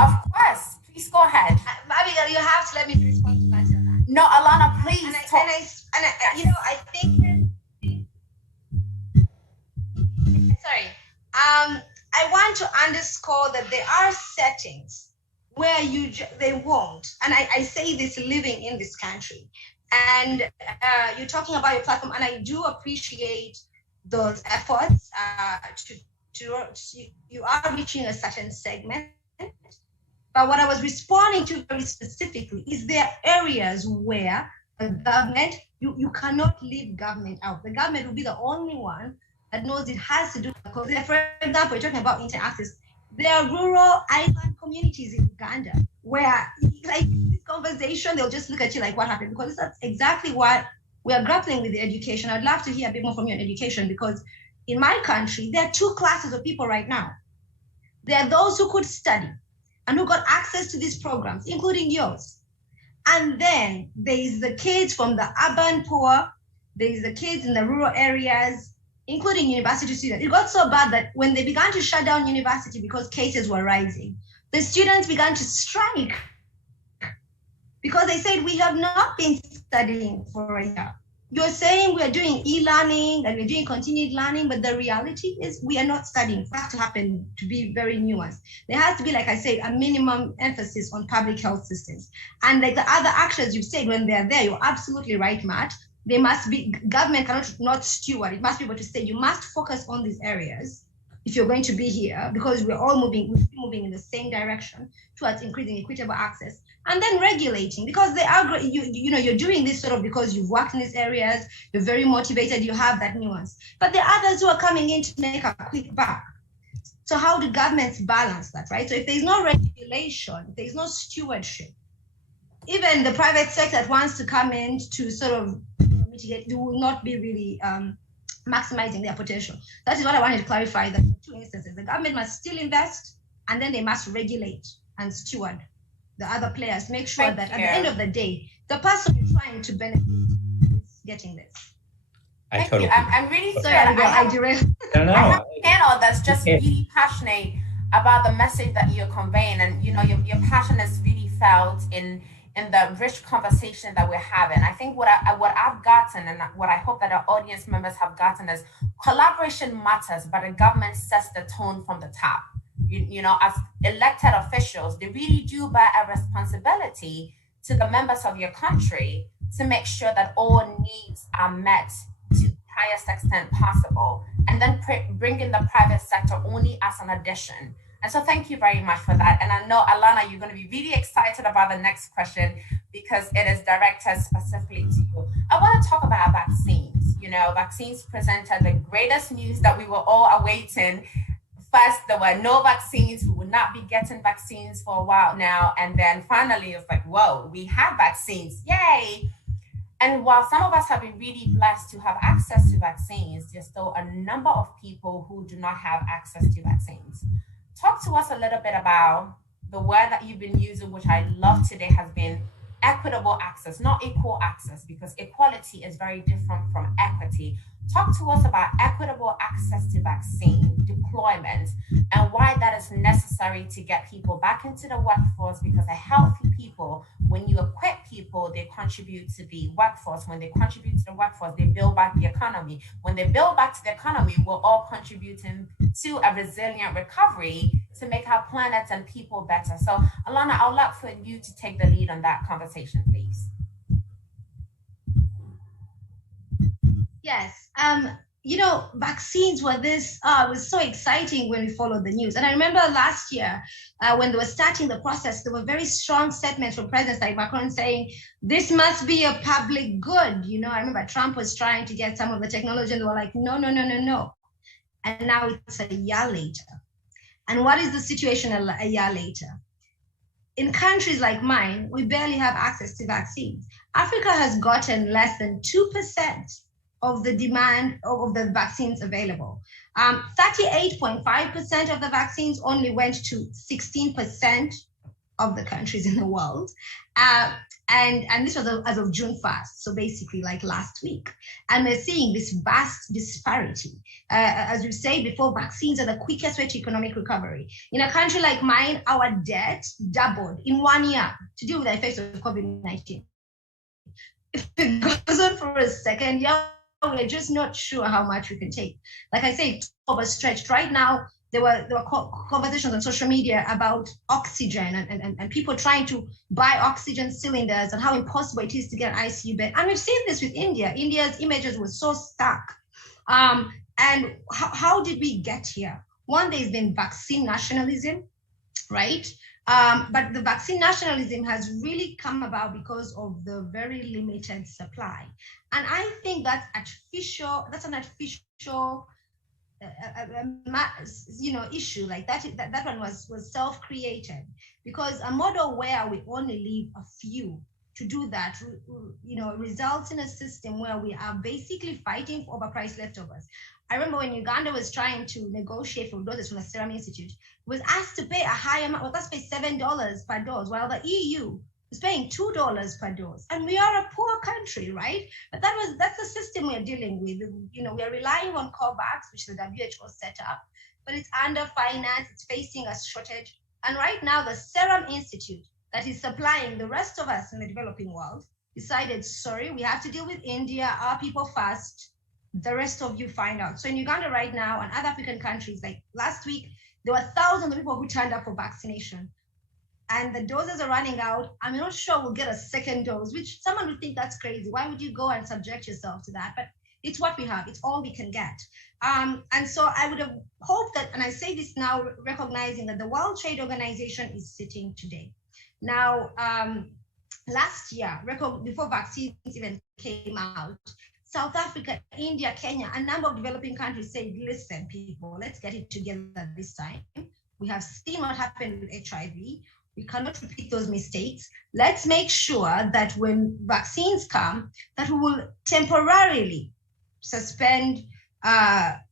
Of course, please go ahead. Abigail, you have to let me respond to that. No, Alana, please. I think. Sorry. I want to underscore that there are settings where they won't, and I say this living in this country. And you're talking about your platform, and I do appreciate those efforts. You are reaching a certain segment. But what I was responding to very specifically is there are areas where the government, you cannot leave government out. The government will be the only one that knows it has to do. Because for example, you're talking about internet access. There are rural island communities in Uganda where, like, this conversation, they'll just look at you like, what happened? Because that's exactly what we are grappling with, the education. I'd love to hear a bit more from you on education, because in my country, there are two classes of people right now. There are those who could study and who got access to these programs, including yours. And then there is the kids from the urban poor, there is the kids in the rural areas, including university students. It got so bad that when they began to shut down university because cases were rising, the students began to strike because they said, we have not been studying for a year. You're saying we're doing e-learning and we're doing continued learning, but the reality is we are not studying. It has to happen to be very nuanced. There has to be, like I said, a minimum emphasis on public health systems. And like the other actors you've said, when they're there, you're absolutely right, Matt. They must be, government cannot not steward. It must be able to say, you must focus on these areas if you're going to be here, because we're all moving in the same direction towards increasing equitable access. And then regulating, because they are, you're doing this sort of because you've worked in these areas, you're very motivated, you have that nuance. But there are others who are coming in to make a quick buck. So how do governments balance that, right? So if there's no regulation, if there's no stewardship, even the private sector that wants to come in to sort of mitigate, they will not be really maximizing their potential. That is what I wanted to clarify, that in two instances, the government must still invest, and then they must regulate and steward the other players, make sure that at the end of the day, the person trying to benefit is getting this. Thank you. I'm really sorry. I derailed. I have a panel that's just really passionate about the message that you're conveying, and your passion is really felt in the rich conversation that we're having. I think what I've gotten, and what I hope that our audience members have gotten, is collaboration matters, but the government sets the tone from the top. As elected officials, they really do bear a responsibility to the members of your country to make sure that all needs are met to the highest extent possible, and then bring in the private sector only as an addition. And so thank you very much for that. And I know, Alana, you're going to be really excited about the next question because it is directed specifically to you. I want to talk about vaccines. Vaccines presented the greatest news that we were all awaiting. First, there were no vaccines. We would not be getting vaccines for a while now. And then finally, it's like, whoa, we have vaccines. Yay. And while some of us have been really blessed to have access to vaccines, there's still a number of people who do not have access to vaccines. Talk to us a little bit about the word that you've been using, which I love today, has been equitable access, not equal access, because equality is very different from equity. Talk to us about equitable access to vaccine deployment and why that is necessary to get people back into the workforce, because a healthy people, when you equip people, they contribute to the workforce. When they contribute to the workforce, they build back the economy. When they build back to the economy, we're all contributing to a resilient recovery to make our planet and people better. So, Alana, I would like for you to take the lead on that conversation, please. Yes. Vaccines were this, it was so exciting when we followed the news. And I remember last year when they were starting the process, there were very strong statements from presidents like Macron saying, this must be a public good. I remember Trump was trying to get some of the technology and they were like, no. And now it's a year later. And what is the situation a year later? In countries like mine, we barely have access to vaccines. Africa has gotten less than 2% of the demand of the vaccines available. 38.5% of the vaccines only went to 16% of the countries in the world. And this was as of June 1st, so basically like last week. And we're seeing this vast disparity. As we say before, vaccines are the quickest way to economic recovery. In a country like mine, our debt doubled in 1 year to deal with the effects of COVID-19. If it goes on for a second year, we're just not sure how much we can take. Like I say, it's overstretched. Right now, there were conversations on social media about oxygen and people trying to buy oxygen cylinders and how impossible it is to get an ICU bed. And we've seen this with India. India's images were so stark. And how did we get here? One, there's been vaccine nationalism, right? But the vaccine nationalism has really come about because of the very limited supply. And I think that's artificial, that's an artificial issue. Like that one was self-created, because a model where we only leave a few to do that, results in a system where we are basically fighting for overpriced leftovers. I remember when Uganda was trying to negotiate for doses from the Serum Institute, was asked to pay a high amount, was asked to pay $7 per dose, while the EU is paying $2 per dose. And we are a poor country, right? But that's the system we're dealing with. We're relying on COVAX, which the WHO set up, but it's under-financed, it's facing a shortage. And right now, the Serum Institute that is supplying the rest of us in the developing world decided, sorry, we have to deal with India, our people first, the rest of you find out. So in Uganda right now and other African countries, like last week, there were thousands of people who turned up for vaccination. And the doses are running out. I'm not sure we'll get a second dose, which someone would think that's crazy. Why would you go and subject yourself to that? But it's what we have. It's all we can get. And so I would have hoped that, and I say this now, recognizing that the World Trade Organization is sitting today. Now, last year, before vaccines even came out, South Africa, India, Kenya, a number of developing countries said, listen, people, let's get it together this time. We have seen what happened with HIV. We cannot repeat those mistakes. Let's make sure that when vaccines come, that we will temporarily suspend the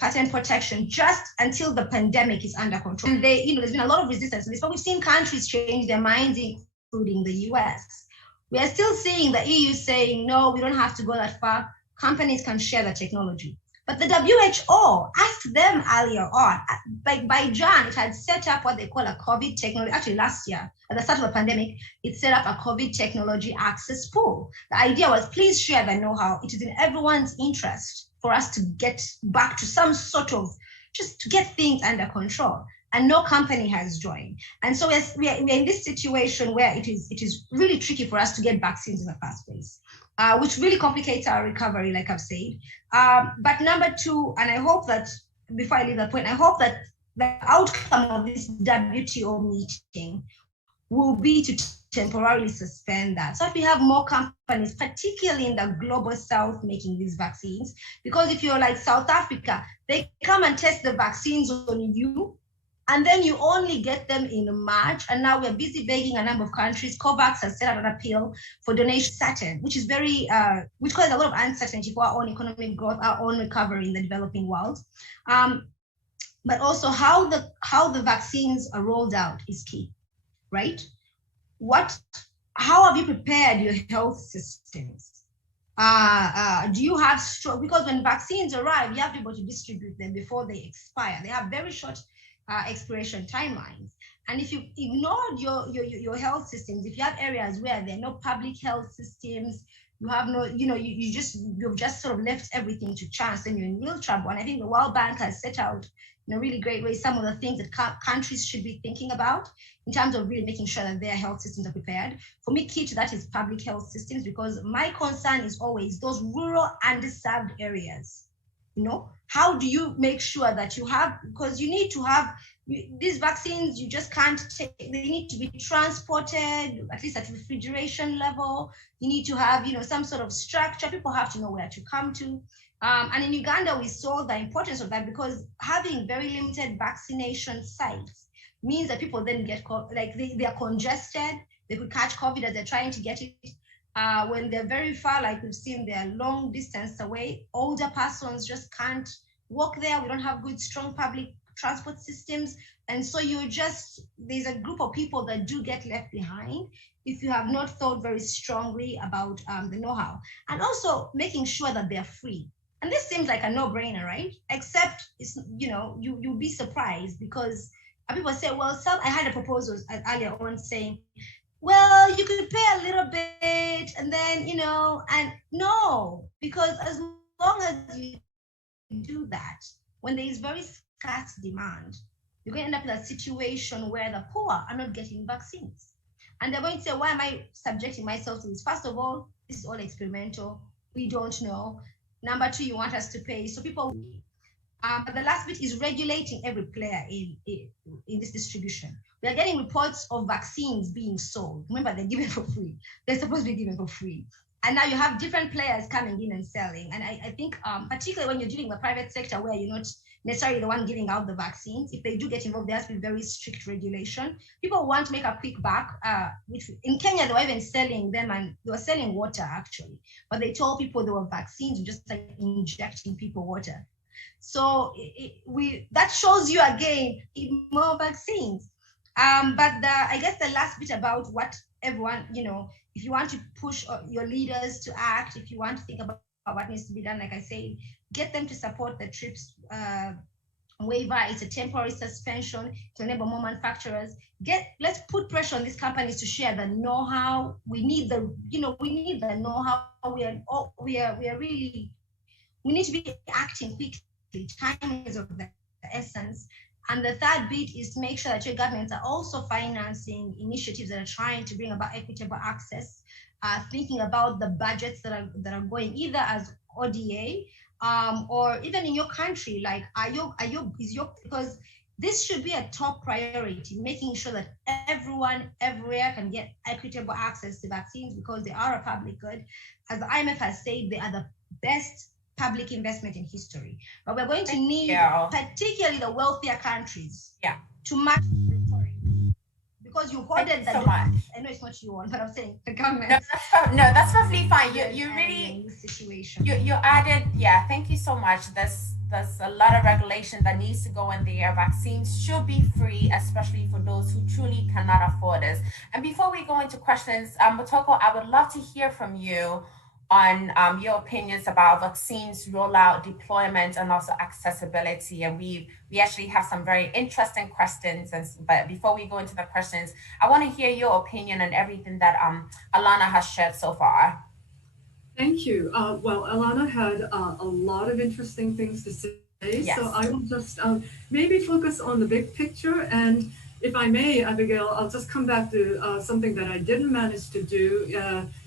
patent protection just until the pandemic is under control. And there's been a lot of resistance to this, but we've seen countries change their minds, including the US. We are still seeing the EU saying, no, we don't have to go that far. Companies can share the technology. But the WHO asked them earlier on, by Jan, it had set up what they call a COVID technology. Actually, last year, at the start of the pandemic, it set up a COVID technology access pool. The idea was, please share the know-how. It is in everyone's interest for us to get back to some sort of, just to get things under control. And no company has joined. And so we're in this situation where it is really tricky for us to get vaccines in the first place, which really complicates our recovery, like I've said. But number two, and I hope that, before I leave that point, I hope that the outcome of this WTO meeting will be to temporarily suspend that. So if we have more companies, particularly in the global south, making these vaccines, because if you're like South Africa, they come and test the vaccines on you, and then you only get them in March. And now we're busy begging a number of countries. COVAX has set up an appeal for donation Saturn, which is very, which causes a lot of uncertainty for our own economic growth, our own recovery in the developing world. But also how the vaccines are rolled out is key, right? How have you prepared your health systems? Do you have because when vaccines arrive, you have to be able to distribute them before they expire. They have very short expiration timelines. And if you ignored your health systems, if you have areas where there are no public health systems, you have no, you've just sort of left everything to chance, then you're in real trouble. And I think the World Bank has set out in a really great way some of the things that countries should be thinking about in terms of really making sure that their health systems are prepared. For me, key to that is public health systems, because my concern is always those rural underserved areas. How do you make sure that you have, because you need to have these vaccines, you just can't take, they need to be transported, at least at refrigeration level. You need to have, some sort of structure. People have to know where to come to. And in Uganda, we saw the importance of that, because having very limited vaccination sites means that people then get, they are congested. They could catch COVID as they're trying to get it. When they're very far, like we've seen, they're long distance away. Older persons just can't walk there. We don't have good, strong public transport systems. And so there's a group of people that do get left behind if you have not thought very strongly about the know-how. And also making sure that they're free. And this seems like a no-brainer, right? Except, you'll be surprised, because people say, well, I had a proposal earlier on saying, well, you could pay a little bit and then, and no, because as long as you do that, when there is very scarce demand, you're going to end up in a situation where the poor are not getting vaccines. And they're going to say, why am I subjecting myself to this? First of all, this is all experimental. We don't know. Number two, you want us to pay. So people, but the last bit is regulating every player in this distribution. We are getting reports of vaccines being sold. Remember, they're given for free. They're supposed to be given for free. And now you have different players coming in and selling. And I think particularly when you're dealing with the private sector where you're not necessarily the one giving out the vaccines, if they do get involved, there has to be very strict regulation. People want to make a quick buck, which in Kenya, they were even selling them, and they were selling water actually. But they told people they were vaccines, just like injecting people water. So that shows you again, more vaccines. But I guess the last bit about what everyone, if you want to push your leaders to act, if you want to think about what needs to be done, like I say, get them to support the TRIPS waiver. It's a temporary suspension to enable more manufacturers. Let's put pressure on these companies to share the know-how. We need the know-how. We need to be acting quickly. Time is of the essence. And the third bit is to make sure that your governments are also financing initiatives that are trying to bring about equitable access, thinking about the budgets that are going either as ODA or even in your country, like because this should be a top priority, making sure that everyone everywhere can get equitable access to vaccines because they are a public good. As the IMF has said, they are the best public investment in history. But we're going to need, particularly the wealthier countries, to match the rhetoric. Because you hoarded so much. I know it's not you on, but I'm saying the government. No, that's perfectly fine. You really situation. You added, thank you so much. There's a lot of regulation that needs to go in there. Vaccines should be free, especially for those who truly cannot afford this. And before we go into questions, Motoko, I would love to hear from you on your opinions about vaccines rollout, deployment, and also accessibility. And we actually have some very interesting questions. But before we go into the questions, I want to hear your opinion on everything that Alana has shared so far. Thank you. Well, Alana had a lot of interesting things to say. Yes. So I will just maybe focus on the big picture. And if I may, Abigail, I'll just come back to something that I didn't manage to do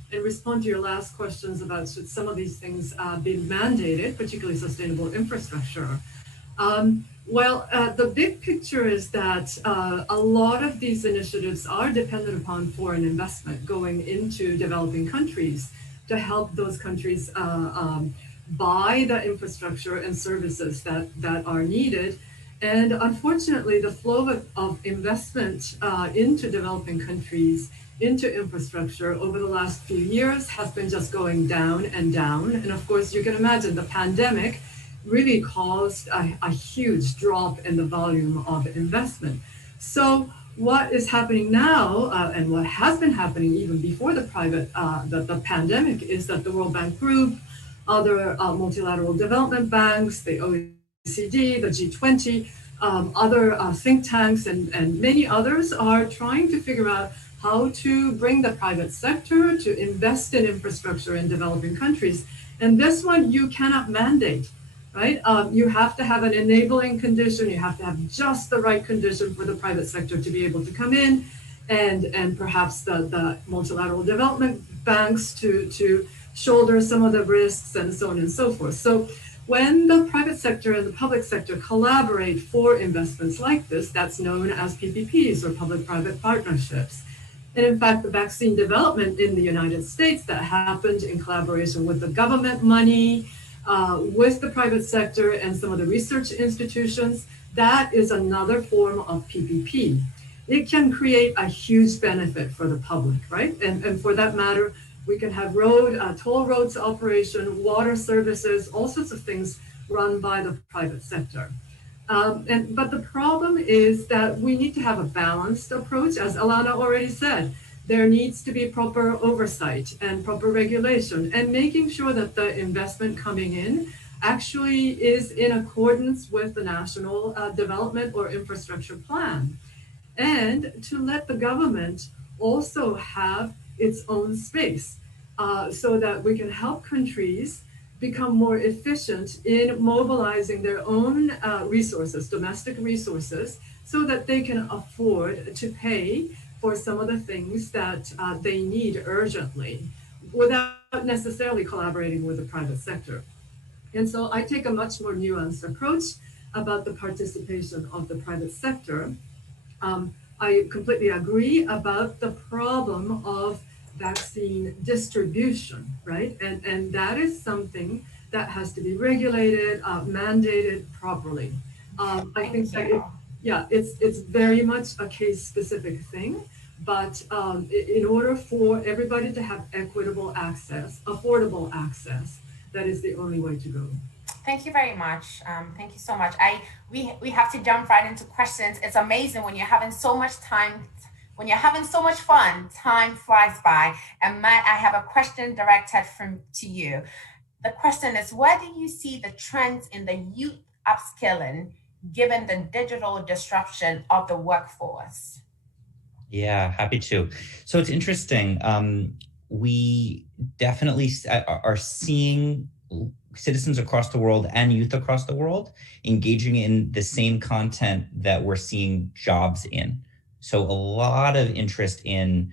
and respond to your last questions about should some of these things be mandated, particularly sustainable infrastructure. The big picture is that a lot of these initiatives are dependent upon foreign investment going into developing countries to help those countries buy the infrastructure and services that are needed. And unfortunately, the flow of investment into developing countries into infrastructure over the last few years has been just going down and down. And of course, you can imagine the pandemic really caused a huge drop in the volume of investment. So what is happening now, and what has been happening even before the pandemic, is that the World Bank Group, other multilateral development banks, the OECD, the G20, other think tanks, and many others are trying to figure out how to bring the private sector to invest in infrastructure in developing countries. And this one you cannot mandate, right? You have to have an enabling condition. You have to have just the right condition for the private sector to be able to come in, and perhaps the multilateral development banks to shoulder some of the risks and so on and so forth. So when the private sector and the public sector collaborate for investments like this, that's known as PPPs, or public-private partnerships. And in fact, the vaccine development in the United States that happened in collaboration with the government money, with the private sector and some of the research institutions, that is another form of PPP. It can create a huge benefit for the public, right? And for that matter, we can have toll roads operation, water services, all sorts of things run by the private sector. But the problem is that we need to have a balanced approach, as Alana already said. There needs to be proper oversight and proper regulation, and making sure that the investment coming in actually is in accordance with the national development or infrastructure plan. And to let the government also have its own space so that we can help countries become more efficient in mobilizing their own resources, domestic resources, so that they can afford to pay for some of the things that they need urgently without necessarily collaborating with the private sector. And so I take a much more nuanced approach about the participation of the private sector. I completely agree about the problem of vaccine distribution, right? And that is something that has to be regulated, mandated properly. I think that it's very much a case-specific thing, but in order for everybody to have equitable access, affordable access, that is the only way to go. Thank you very much. Thank you so much. We have to jump right into questions. It's amazing when you're having so much time, when you're having so much fun, time flies by. And Matt, I have a question directed to you. The question is, where do you see the trends in the youth upskilling given the digital disruption of the workforce? Yeah, happy to. So it's interesting. We definitely are seeing citizens across the world and youth across the world engaging in the same content that we're seeing jobs in. So a lot of interest in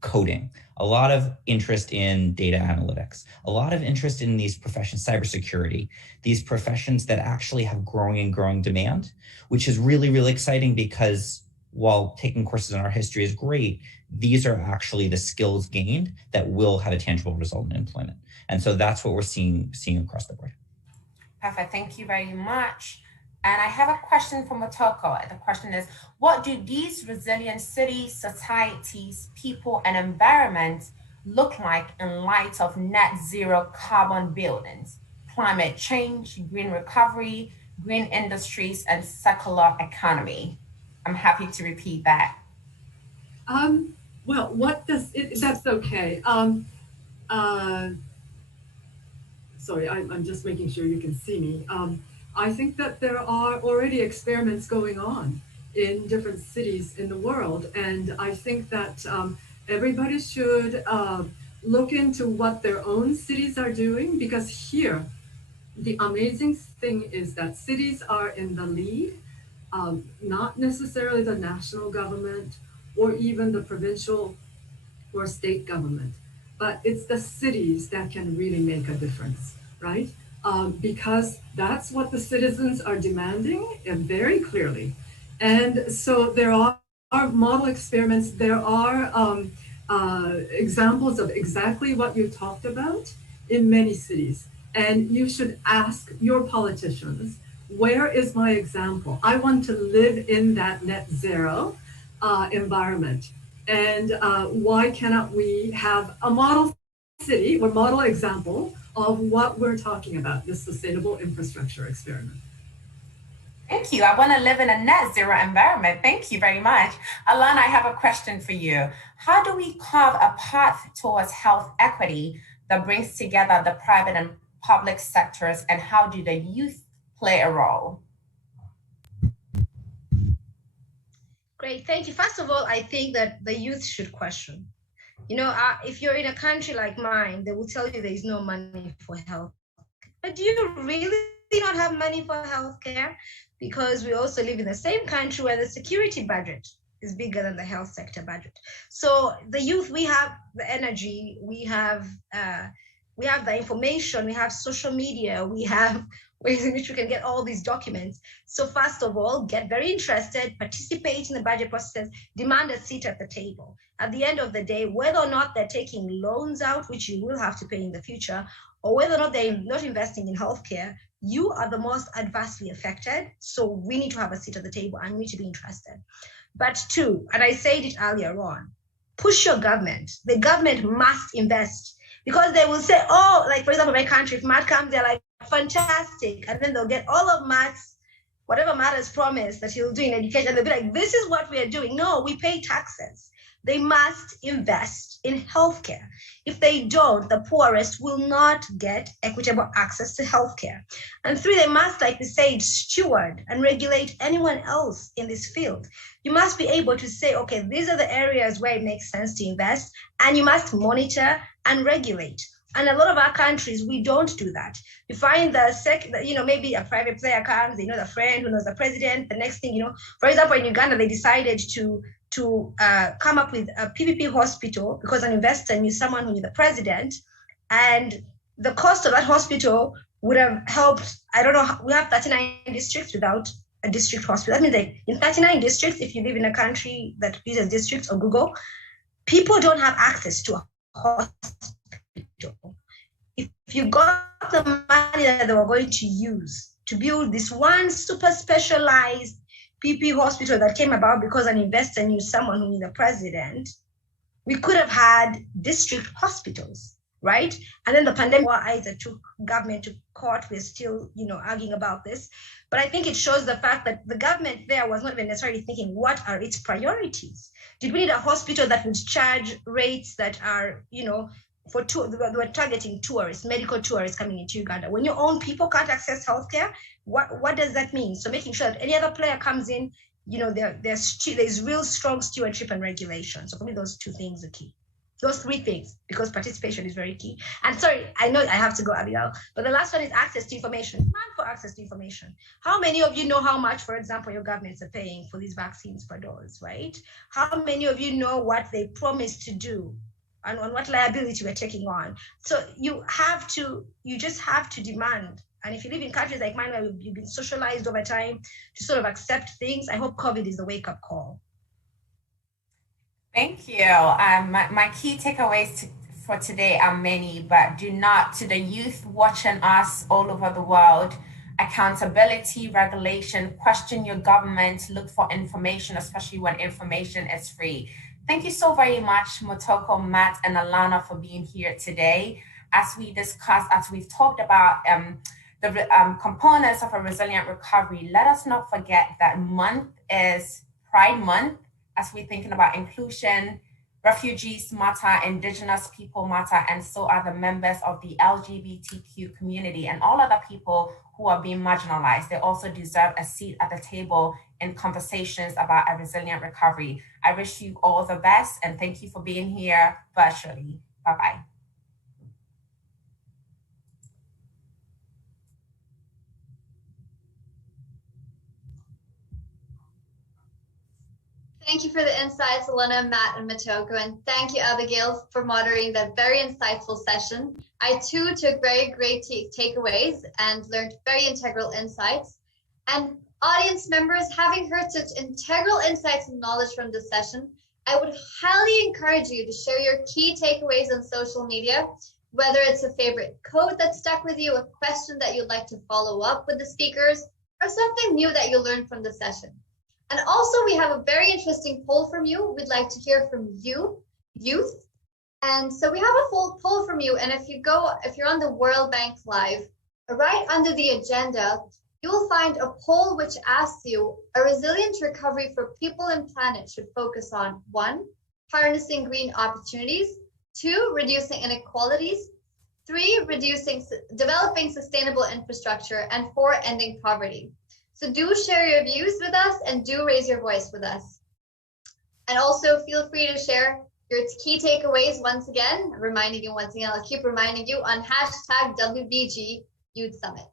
coding, a lot of interest in data analytics, a lot of interest in these professions, cybersecurity, these professions that actually have growing demand, which is really, really exciting because while taking courses in art history is great, these are actually the skills gained that will have a tangible result in employment. And so that's what we're seeing across the board. Perfect, thank you very much. And I have a question from Motoko. The question is, what do these resilient cities, societies, people, and environments look like in light of net zero carbon buildings, climate change, green recovery, green industries, and circular economy? I'm happy to repeat that. Well, that's okay. Sorry, I'm just making sure you can see me. I think that there are already experiments going on in different cities in the world. And I think that everybody should look into what their own cities are doing, because here, the amazing thing is that cities are in the lead. Not necessarily the national government or even the provincial or state government, but it's the cities that can really make a difference, right? Because that's what the citizens are demanding very clearly. And so there are model experiments, there are examples of exactly what you talked about in many cities. And you should ask your politicians, where is my example? I want to live in that net zero environment. And why cannot we have a model city or model example of what we're talking about, this sustainable infrastructure experiment? Thank you. I want to live in a net zero environment. Thank you very much. Alana, I have a question for you. How do we carve a path towards health equity that brings together the private and public sectors, and how do the youth play a role? Great, thank you. First of all, I think that the youth should question. You know, if you're in a country like mine, they will tell you there is no money for health. But do you really not have money for healthcare? Because we also live in the same country where the security budget is bigger than the health sector budget. So the youth, we have the energy, we have the information, we have social media, we have ways in which we can get all these documents. So first of all, get very interested, participate in the budget process, demand a seat at the table. At the end of the day, whether or not they're taking loans out, which you will have to pay in the future, or whether or not they're not investing in healthcare, you are the most adversely affected. So we need to have a seat at the table and we need to be interested. But two, and I said it earlier on, push your government. The government must invest, because they will say, oh, like for example, my country, if Matt comes, they're like, fantastic. And then they'll get all of Matt's, whatever Matt has promised that he'll do in education. They'll be like, this is what we are doing. No, we pay taxes. They must invest in healthcare. If they don't, the poorest will not get equitable access to healthcare. And three, they must, like we said, steward and regulate anyone else in this field. You must be able to say, okay, these are the areas where it makes sense to invest, and you must monitor and regulate. And a lot of our countries, we don't do that. You find maybe a private player comes, they know the friend who knows the president. The next thing, for example, in Uganda, they decided to come up with a PPP hospital because an investor knew someone who knew the president. And the cost of that hospital would have helped, I don't know, we have 39 districts without a district hospital. That means that in 39 districts, if you live in a country that uses districts or Google, people don't have access to a hospital. If you got the money that they were going to use to build this one super specialized PP hospital that came about because an investor knew someone who knew the president, we could have had district hospitals, right? And then the pandemic either took government to court. We're still, arguing about this. But I think it shows the fact that the government there was not even necessarily thinking, what are its priorities? Did we need a hospital that would charge rates that are, we're targeting tourists, medical tourists coming into Uganda. When your own people can't access healthcare, what does that mean? So making sure that any other player comes in, there's real strong stewardship and regulation. So for me, those two things are key. Those three things, because participation is very key. And sorry, I know I have to go, Abigail, but the last one is access to information. Demand for access to information. How many of you know how much, for example, your governments are paying for these vaccines per dose, right? How many of you know what they promised to do and on what liability we're taking on? So you just have to demand. And if you live in countries like mine where you've been socialized over time to sort of accept things, I hope COVID is the wake-up call. Thank you. My key takeaways for today are many, but to the youth watching us all over the world, accountability, regulation, question your government, look for information, especially when information is free. Thank you so very much, Motoko, Matt, and Alana for being here today. As we've talked about the components of a resilient recovery, let us not forget that month is Pride Month, as we're thinking about inclusion. Refugees matter, Indigenous people matter, and so are the members of the LGBTQ community and all other people who are being marginalized. They also deserve a seat at the table in conversations about a resilient recovery. I wish you all the best and thank you for being here virtually. Bye-bye. Thank you for the insights, Elena, Matt, and Motoko, and thank you, Abigail, for moderating that very insightful session. I too took very great takeaways and learned very integral insights. And audience members, having heard such integral insights and knowledge from this session, I would highly encourage you to share your key takeaways on social media, whether it's a favorite quote that stuck with you, a question that you'd like to follow up with the speakers, or something new that you learned from the session. And also, we have a very interesting poll from you. We'd like to hear from you, youth. And so we have a full poll from you. And if you're on the World Bank Live, right under the agenda, you will find a poll which asks you, a resilient recovery for people and planet should focus on 1, harnessing green opportunities, 2, reducing inequalities, 3, developing sustainable infrastructure, and 4, ending poverty. So do share your views with us and do raise your voice with us. And also feel free to share your key takeaways once again, I'll keep reminding you on #WBG Youth Summit.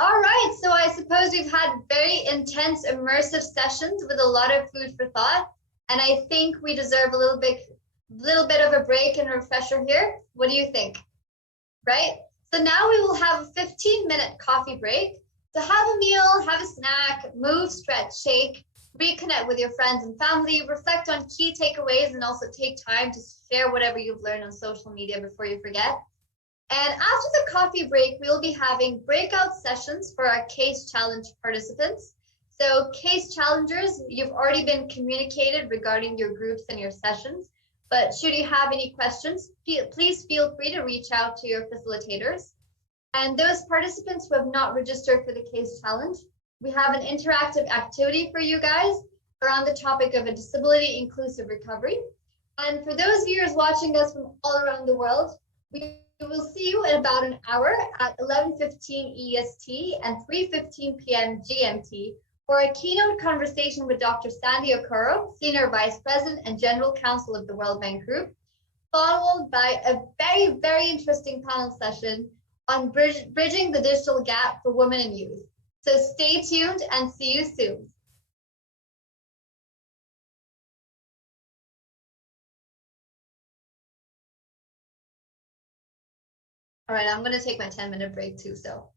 All right, so I suppose we've had very intense, immersive sessions with a lot of food for thought. And I think we deserve a little bit of a break and refresher here. What do you think? Right? So now we will have a 15-minute coffee break. So have a meal, have a snack, move, stretch, shake, reconnect with your friends and family, reflect on key takeaways, and also take time to share whatever you've learned on social media before you forget. And after the coffee break, we'll be having breakout sessions for our case challenge participants. So case challengers, you've already been communicated regarding your groups and your sessions, but should you have any questions, please feel free to reach out to your facilitators. And those participants who have not registered for the case challenge, we have an interactive activity for you guys around the topic of a disability inclusive recovery. And for those viewers watching us from all around the world, we will see you in about an hour at 11:15 EST and 3:15 p.m. GMT for a keynote conversation with Dr. Sandy Okoro, Senior Vice President and General Counsel of the World Bank Group, followed by a very, very interesting panel session on bridging the digital gap for women and youth. So stay tuned and see you soon. All right, I'm going to take my 10-minute break too, so.